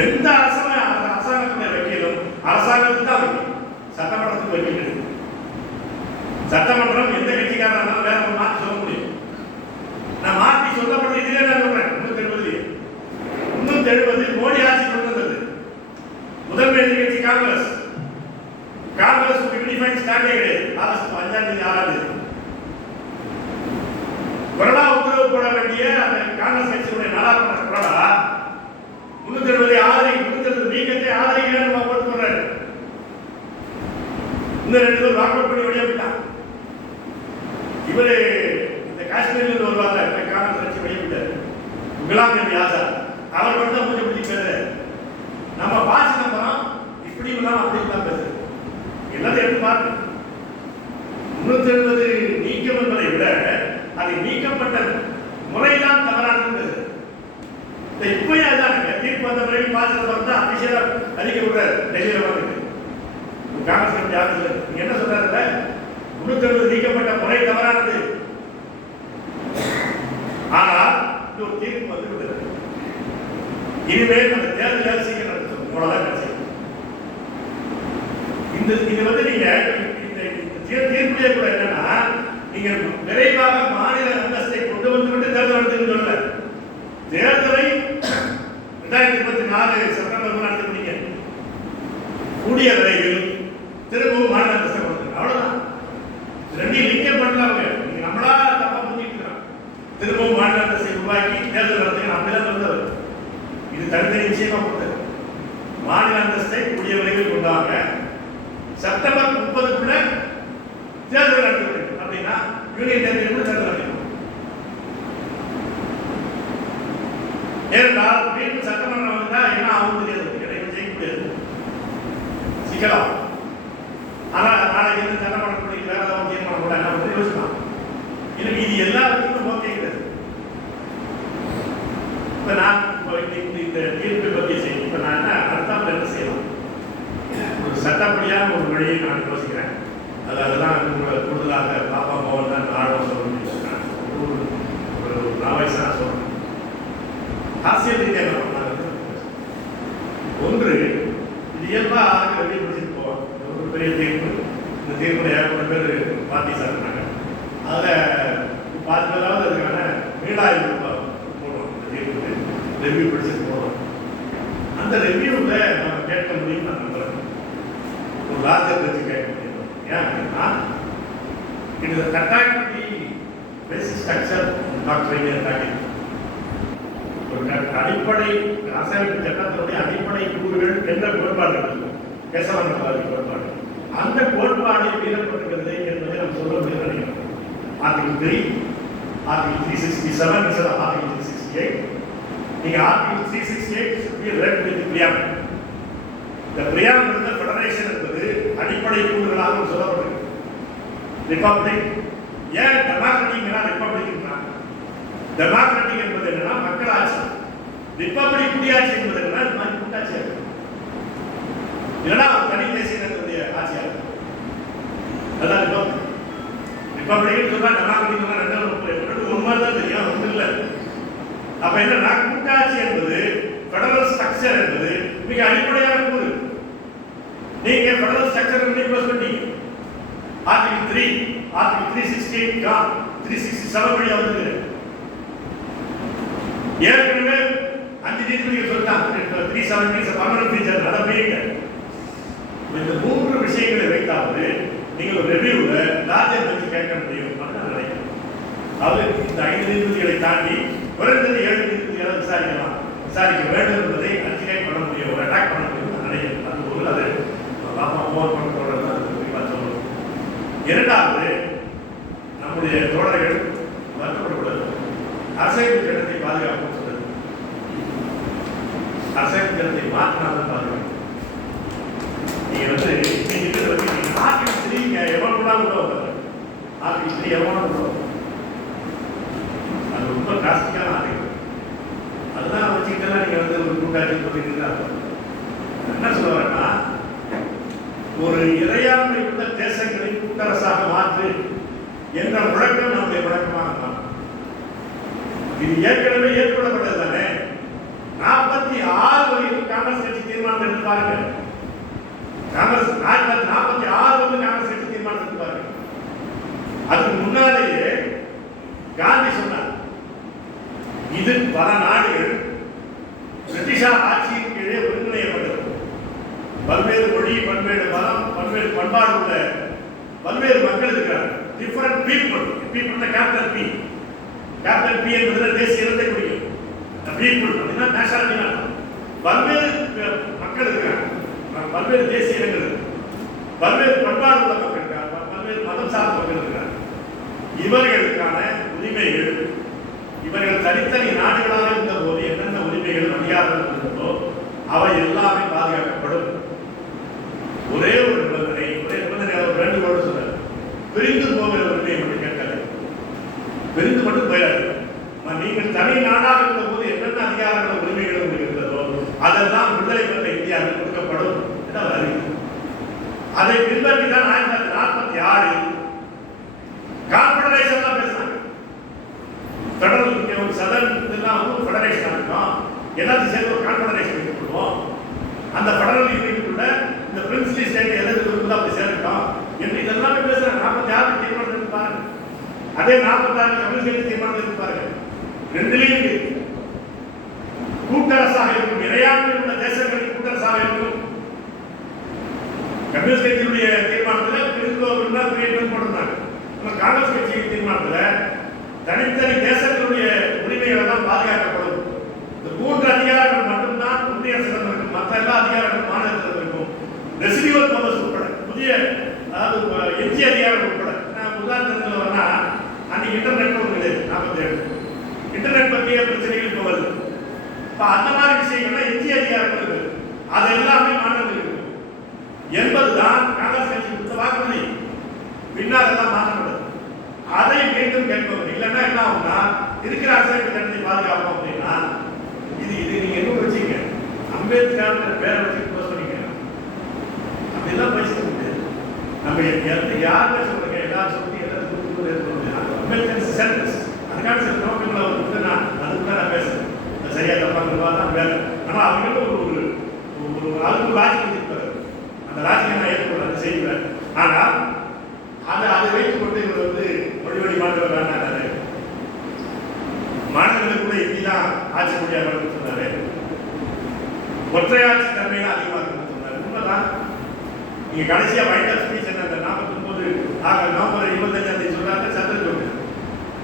எந்த அரசாங்கத்துடைய வக்கீலும் அரசாங்கத்துக்கு தான் வக்கீல், சட்டமன்றத்துக்கு வக்கீல் கிடையாது. சட்டமன்றம் எந்த கட்சிக்காரனாலும் வேற ஒரு மாற்றி சொல்ல முடியும். நான் மாற்றி சொல்லப்பட்ட இதிலே நான் சொல்றேன். 370 மோடி ஆட்சி கொண்டு வந்தது. முதன்மை எதிர்கட்சி காங்கிரஸ். காங்கிரஸ் யூனிஃபைட் ஸ்டாண்டே கிடையாது. ஆகஸ்ட் 5ஆம் தேதி 6ஆம் தேதி கொரோனா உத்தரவு போட வேண்டிய அந்த காங்கிரஸ் கட்சியுடைய நாடாளுமன்ற கொரோனா 370 ஆதரவு 370 நீக்கத்தை ஆதரிக்கிறேன்னு போட்டு சொல்றாரு. இந்த 2 பேர் வாக்கு பண்ணி வெளியே விட்டான். இவரு இந்த காஷ்மீர்ல இருந்து வருவாங்க, காங்கிரஸ் கட்சி வெளியே விட்டாரு. குலாம் நபி ஆசாத் அவர் மட்டும் பூஜை பிடிச்சி பேசுறாரு. நம்ம பாசி நம்பரம் இப்படி இல்லாம அப்படி இல்லாம பேசுறது எல்லாத்தையும் எடுத்து பாருங்க. 370 நீக்கம் என்பதை விட அது நீக்கப்பட்ட முறைதான் தவறானது பேசுறது. இப்பயும் அதுதானுங்க. தீர்ப்பு வந்த பிறகு பாசி நம்பரம் தான் அபிஷேக அறிக்கை விடுறாரு டெல்லியில வந்து. காங்கிரஸ் கட்சி ஆஃபீஸ்ல நீங்க என்ன சொல்றாருல்ல, 370 நீக்கப்பட்ட முறை தவறானது. ஆனால் இது ஒரு தீர்ப்பு வந்து விடுறது. இனிமேல் அந்த தேர்தல் சீக்கிரம் நடத்தும் அவ்வளவுதான் கட்சி. இது நீங்க தீர்ப்புலேயே கூட என்னன்னா, நீங்க விரைவாக மாநில அந்தஸ்தை கொண்டு வந்து விட்டு தேர்தல் நடத்துன்னு சொல்லல. தேர்தலை 2024 செப்டம்பர் நடத்தினீங்க. கூடிய விரைவில் திரும்பவும் மாநில அந்தஸ்தை கொடுத்து அவ்வளவுதான். ரெண்டையும் லிங்க் பண்ணலாங்க. நீங்க நம்மளா தப்பா புரிஞ்சுட்டு இருக்கிறோம். திரும்பவும் மாநில அந்தஸ்தை உருவாக்கி தேர்தல் நடத்துங்க அப்படிதான் வந்தவர். இது தனித்தனி நிச்சயமா கொடுத்தது. மாநில அந்தஸ்தை கூடிய விரைவில் கொண்டாங்க. செப்டம்பர் 30க்குள்ள தேர்தல் நடத்த அப்படின்னா யூனியன் டெரிட்டரி தேர்தல் நடத்தணும். ஏனென்றால் மீண்டும் சட்டமன்றம் வந்தா என்ன ஆகும் தெரியாது, எனக்கு ஜெயிக்க முடியாது, சிக்கலாம். ஆனால் நாளைக்கு இருந்து சட்டமன்றம் வேற ஏதாவது தீர்மானம் கூட என்ன பண்ணி யோசிக்கலாம். எனக்கு இது எல்லாருக்கும் ஓகே கிடையாது. இப்ப நான் இந்த தீர்ப்பை பற்றி செய்யும். இப்ப நான் அடுத்தாமல் என்ன செய்யலாம்? ஒரு சட்டப்படியான ஒரு வழியை நான் யோசிக்கிறேன். அதெல்லாம் கூடுதலாக பாப்பா பவன் தான் ஆழம் சொல்ல முடியும். ஒரு நாவைசாக சொல்றேன். அரசியல் ரீதியாக என்ன பண்ணாங்க? ஒன்று, இது இயல்பா ஆளுங்க வெளியே பிடிச்சிட்டு போவாங்க. ஒரு பெரிய தீர்ப்பு, இந்த தீர்ப்புல ஏற்பட்ட பேர் பார்ட்டி சார்ந்தாங்க. அதில் பார்த்து பேராவது அதுக்கான மீளாய்வு போடுவோம். இந்த தீர்ப்பு ரெவ்யூ படிச்சுட்டு போகிறோம். அந்த ரெவ்யூவில் நம்ம கேட்க முடியும். நான் நம்புறேன் ஒரு லார்ஜர் வச்சு கேட்க முடியும். ஏன் அப்படின்னா, இது கட்டாயப்படி பேசிக் ஸ்ட்ரக்சர் டாக்டர் ஒரு அடிப்படை அரசியலமைப்பு சட்டத்தினுடைய அடிப்படை கூறுகள் என்ற கோட்பாடுகள் பேசவாங்க கோட்பாடு. அந்த கோட்பாடு மீறப்பட்டிருக்கிறது என்பதை நம்ம சொல்ல முடியும் நினைக்கிறோம். Article 3, article 367 instead of article 368. நீங்க article 368 should be read with the preamble. The preamble of the federation என்பது அடிப்படை கூறுகளாக சொல்லப்பட்டிருக்கு. ரிபப்ளிக், ஏன் டெமோக்ராட்டிக்னா ரிபப்ளிக்னா டெமோக்ராட்டிக் என்பது என்னன்னா மக்களாட்சி, ரிப்பப்ளிக் குடியாட்சி என்பது என்னன்னா இந்த மாதிரி கூட்டாட்சியா இருக்கும், இல்லைன்னா ஒரு தனி தேசியத்தினுடைய ஆட்சியா இருக்கும். அதான் ரிப்பப்ளிக் சொன்னா டெமோக்ராட்டிக் சொன்னா ரெண்டு ஒரு மாதிரி தான் தெரியும், ஒன்றும் இல்லை. அப்ப என்னன்னா கூட்டாட்சி என்பது ஃபெடரல் ஸ்ட்ரக்சர் என்பது மிக அடிப்படையான கூறு. நீங்க ஃபெடரல் ஸ்ட்ரக்சர் பண்ணீங்க ஆர்டிகல் 3 ஆர்டிகல் 368 367 வழியா வந்து ஏற்கனவே 5 நீதிபதிகள் சொல்லிட்டாங்க 370 பர்மனன்ட் ஃபீச்சர் அதை போயிங்க. இந்த 3 விஷயங்களை வைத்தாவது நீங்கள் ஒரு ரிவ்யூல லார்ஜர் பெஞ்ச் கேட்க முடியும் அப்படின்னு நினைக்கிறேன். அது இந்த 5 நீதிபதிகளை தாண்டி குறைந்தது 7 நீதிபதிகளை விசாரிக்க வேண்டும் என்பதை அன்டிகேட் பண்ண முடியும், ஒரு அட்டாக் பண்ண முடியும் நான் நினைக்கிறேன். அது ஒரு அது ஓவர் பண்ண சொல்லணும். இரண்டாவது, நம்முடைய தோழர்கள் வருத்தப்படக்கூடாது, அரசியல் சட்டத்தை பாதுகாப்பு சொல்றது, அரசியல் சட்டத்தை மாற்றினாலும் பாதுகாப்பு. நீங்க வந்து ஆர்டிகல் 3 எவ்வளவு கூட ஆர்டிகல் 3 எவ்வளவு அது ரொம்ப டிராஸ்டிக்கான ஆர்டிகல். அதெல்லாம் வச்சுக்கிட்டா நீங்க வந்து ஒரு கூட்டாட்சி சொல்லிட்டு என்ன சொல்ல வரேன்னா, ஒரு இறையாண்மை உள்ள தேசங்களை கூட்டரசாக மாற்று என்ற முழக்கம் நம்முடைய முழக்கமாக மாறும். இது ஏற்கனவே ஏற்படப்பட்டது தானே. 46 வரைக்கும் காங்கிரஸ் கட்சி தீர்மானம் எடுத்து பாருங்க. காங்கிரஸ் 46 வந்து காங்கிரஸ் கட்சி தீர்மானம் எடுத்து பாருங்க. அதுக்கு முன்னாலேயே காந்தி சொன்னார், இது பல நாடுகள் பிரிட்டிஷார் ஆட்சியின் கீழே ஒருங்கிணையப்பட்டது. பல்வேறு மொழி, பல்வேறு மதம், பல்வேறு பண்பாடு உள்ள பல்வேறு மக்கள் இருக்கிறார்கள். Different people, people capital B, capital B என்பது தேசிய இனத்தை குறிக்கும். பீப்புள் அப்படின்னா நேஷனாலிட்டி அர்த்தம். பல்வேறு மக்கள் இருக்கிறாங்க, பல்வேறு தேசிய இனங்கள், பல்வேறு பண்பாடு உள்ள மக்கள் இருக்காங்க, பல்வேறு மதம் சார்ந்த மக்கள் இருக்கிறாங்க. இவர்களுக்கான உரிமைகள், இவர்கள் தனித்தனி நாடுகளாக இருந்த போது என்னென்ன உரிமைகள் அதிகாரங்கள் இருந்ததோ அவை எல்லாமே பாதுகாக்கப்படும். ஒரே ஒரு நிபந்தனை, அவர் வேண்டுகோள் சொன்னார், பிரிந்து போகிற உரிமையை மட்டும் கேட்காது, பிரிந்து மட்டும் போயிடாது. நீங்கள் தனி நாடாக இருந்த போது என்னென்ன அதிகாரங்கள் உரிமைகள் உங்களுக்கு இருந்ததோ அதெல்லாம் விடுதலை பெற்ற இந்தியாவில் கொடுக்கப்படும் என்று அவர் அறிவித்தார். அதை பின்பற்றி தான் 1946 கான்ஃபெடரேஷன் தான் பேசினாங்க. ஃபெடரல் ஒரு சதன் இதெல்லாம் வந்து ஃபெடரேஷன் இருக்கும், எல்லாத்தையும் சேர்த்து ஒரு கான்ஃபெடரேஷன் கொடுப்போம். அந்த ஃபெடரல் யூனிட்டுக்குள்ள இந்த பிரின்ஸ்லி ஸ்டேட் எது இருக்குதோ அப்படி சேர்க்கணும் என்று இதெல்லாம் பேசுறாங்க. 46 தீர்மானம் எடுத்து பாருங்க, அதே 46 கம்யூனிஸ்ட் தீர்மானம் எடுத்து பாருங்க. ரெண்டுலேயும் கூட்டரசாக இருக்கும், இறையாண்மை உள்ள தேசங்களுக்கு கூட்டரசாக இருக்கும். கம்யூனிஸ்ட் கட்சியுடைய தீர்மானத்தில் பிரிந்தோம்னா கிரியேட் போட்டிருந்தாங்க. காங்கிரஸ் கட்சியின் தீர்மானத்தில் தனித்தனி தேசங்களுடைய உரிமைகள் எல்லாம் பாதுகாக்கப்படும். இந்த 3 அதிகாரங்கள் மட்டும்தான் ஒன்றிய அரசிடம் இருக்கும், மற்ற எல்லா அதிகாரங்களும் மாநிலத்தில் இருக்கும். ரெசிடியூவல் பவர்ஸ் உட்பட, புதிய அதாவது எஞ்சிய அதிகாரம் உட்பட. நான் உதாரணத்தில் வரனா, அன்னைக்கு இன்டர்நெட் ஒன்று கிடையாது, 47 இன்டர்நெட் பற்றிய பிரச்சனைகள் இப்போ வருது. இப்போ அந்த மாதிரி விஷயங்கள்லாம் எஞ்சிய அதிகாரங்கள் இருக்கு, அது எல்லாமே மாநிலத்தில் இருக்கும் என்பதுதான் காங்கிரஸ் கட்சி கொடுத்த வாக்குறுதி. பின்னால் எல்லாம் மாற்றப்பட்டது. அதை மீண்டும் கேட்போம். இல்லைன்னா என்ன ஆகும்னா, இருக்கிற அரசியல் சட்டத்தை பாதுகாப்போம் அப்படின்னா இது நீங்க என்ன வச்சீங்க, அம்பேத்கர் பேரை வச்சு க்ளோஸ் பண்ணிக்கலாம், அப்படிலாம் பேசிக்க முடியாது. நம்ம யாருமே சொல்லுங்க, எல்லாரும் சொல்லி எல்லாரும் அம்பேத்கர் சென்டர்ஸ் அதுக்கான சில நோக்கங்களை வந்து நான் அதுக்கு நான் பேசுறேன். சரியா தப்பாங்கிறதா தான் வேலை. ஆனால் அவங்களும் ஒரு அதுக்கு லாஜிக் வச்சிருப்பாரு, அந்த லாஜிக்கை நான் ஏற்றுக்கொள்ள அந்த செய்வேன். ஆனால் அதை வைத்துக் கொண்டு இவர் வந்து மொழி மாற்ற வேண்டாம், மாநிலங்களுக்கு கூட இந்தி தான் ஆட்சி மொழியாக சொன்னாரு, ஒற்றையாட்சி தன்மையாக அதிகமாக இருக்குன்னு சொன்னார். உண்மைதான். நீங்க கடைசியா வைட் ஆஃப் ஸ்பீச் என்ன 49 நவம்பர் 25 சொல்றாங்க, சந்திரன் சொல்றாரு.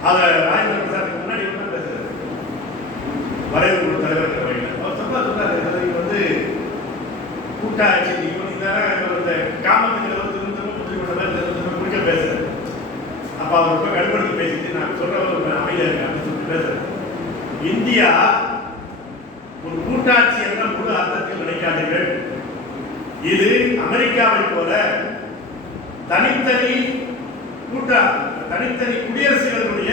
அதை ராஜேந்திர பிரசாத்துக்கு முன்னாடி தான் பேசுறாரு, வரைவு குழு தலைவர் வகையில் அவர் சொல்றாரு, இது வந்து கூட்டாட்சி இந்த காமத்துக்கு குறிக்க பேசுறேன். அப்ப அவர் ரொம்ப கடுப்படுத்தி பேசிட்டு நான் சொல்ற ஒரு அமைதியா இருக்கு அப்படின்னு சொல்லிட்டு பேசுறேன். இந்தியா ஒரு கூட்டாட்சி என்ற முழு அர்த்தத்தில் நினைக்காதீர்கள். இது அமெரிக்காவை போல தனித்தனி குடியரசுகளுடைய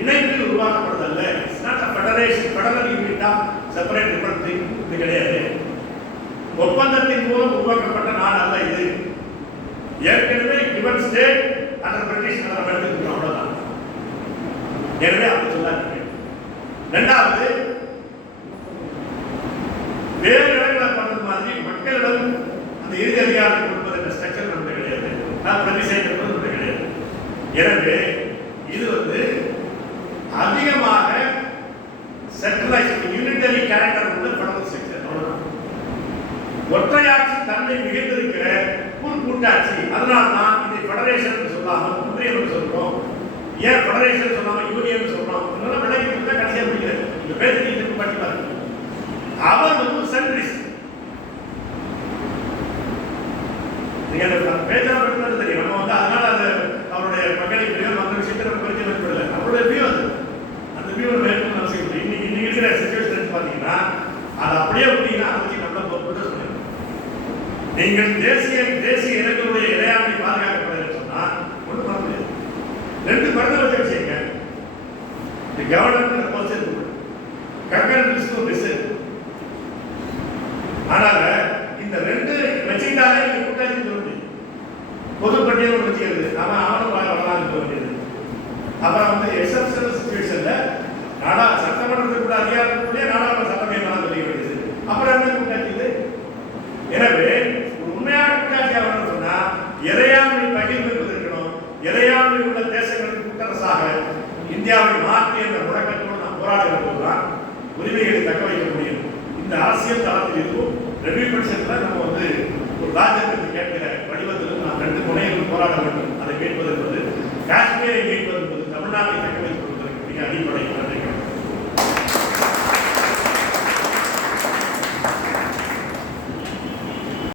இணைப்பில் உருவாக்கப்படுதல்ல. Federation federal unit of separate republic இது கிடையாது. ஒப்பந்தத்தின் மூலம் உருவாக்கப்பட்ட நாடு அல்ல இது. ஏற்கனவே கிவன் ஸ்டேட் அண்டர் பிரிட்டிஷ் நம்ம எடுத்துக்கிட்டோம், அவ்வளவுதான். எனவே அப்படி சொல்லாதீங்க. இரண்டாவது, வேறு இடங்களில் பண்ணது மாதிரி மக்களிடம் அந்த இறுதி அதிகாரத்தை கொடுப்பது என்ற ஸ்ட்ரக்சர் நம்மளுக்கு கிடையாது. நான் பிரதிசை நம்மளுக்கு கிடையாது. எனவே இது அதிகமாக சென்ட்ரலைஸ்ட் யூனிட்டரி கேரக்டர் உள்ள ஃபெடரல் ஸ்ட்ரக்சர், அவ்வளவுதான். ஒற்றையாட்சி தன்மை மிகுந்திருக்கிற கூட்டாட்சி. அதனால்தான் இதை ஃபெடரேஷன் சொல்லாமல் ஒன்றியம் சொல்றோம். ஏன் ஃபெடரேஷன் சொல்லாம யூனியன் சொல்றோம்? இதெல்லாம் விளக்கி கொடுத்தா கடைசியா முடியாது. இந்த பேச்சு திருப்பி பற்றி பாருங்க. அவர் சென்ட்ரிஸ்ட். நீங்க அந்த பேச்செல்லாம் பற்றி தெரியும். நம்ம அதனால அது அவருடைய பங்களிப்பு மற்ற விஷயத்தை பரிச்சயம் ஏற்படல. அவருடைய வியூ அந்த வியூ மேற்கொள்ள அவசியம் இல்லை. இன்னைக்கு இருக்கிற சிச்சுவேஷன் பார்த்தீங்கன்னா அது அப்படியே விட்டீங்கன்னா அதை வச்சு நம்மள பொறுப்பு சொல்லுங்க. நீங்கள் தேசிய இனங்களுடைய இறையாண்மை பாதுகாக்கப்படுதுன்னு சொன்னா ஒன்றும் பண்ண முடியாது. ரெண்டு மருந்து வச்சு வச்சுங்க. இந்த கவர்னர் போஸ்ட் கங்கரன்ஸ் ஆனால் இந்த ரெண்டு வச்சுக்கிட்டாலே இந்த கூட்டாட்சி சொல்லுது. பொதுப்பட்டியல் வச்சுக்கிறது அவனும் வரலாறு சொல்ல வேண்டியது. அப்புறம் எக்ஸப்ஷனல் சிச்சுவேஷன்ல நாடா சட்டமன்றத்துக்கு கூட அதிகாரத்துக்குள்ளே நாடாளுமன்ற சட்டமே நான் சொல்லிக்க வேண்டியது. அப்புறம் என்ன கூட்டாட்சி இது? எனவே ஒரு உண்மையான கூட்டாட்சி அவர்கள் சொன்னா இறையாண்மை பகிர்வு இருக்கணும். இறையாண்மை உள்ள தேசங்களுக்கு கூட்டரசாக இந்தியாவை மாற்றி என்ற முழக்கத்தோடு நாம் போராடுகிற போதுதான் உரிமைகளை தக்க வைக்க முடியும். இந்த அரசியல் தளத்தில் இருக்கும் ரெவியூ பென்ஷன்ல நம்ம ஒரு ராஜ்யத்தை கேட்கிற வடிவத்திலும் நாம் ரெண்டு முனைகளும் போராட வேண்டும். அதை மீட்பது என்பது காஷ்மீரை மீட்பது என்பது தமிழ்நாட்டை தக்க வைப்பதற்கு மிக அடிப்படை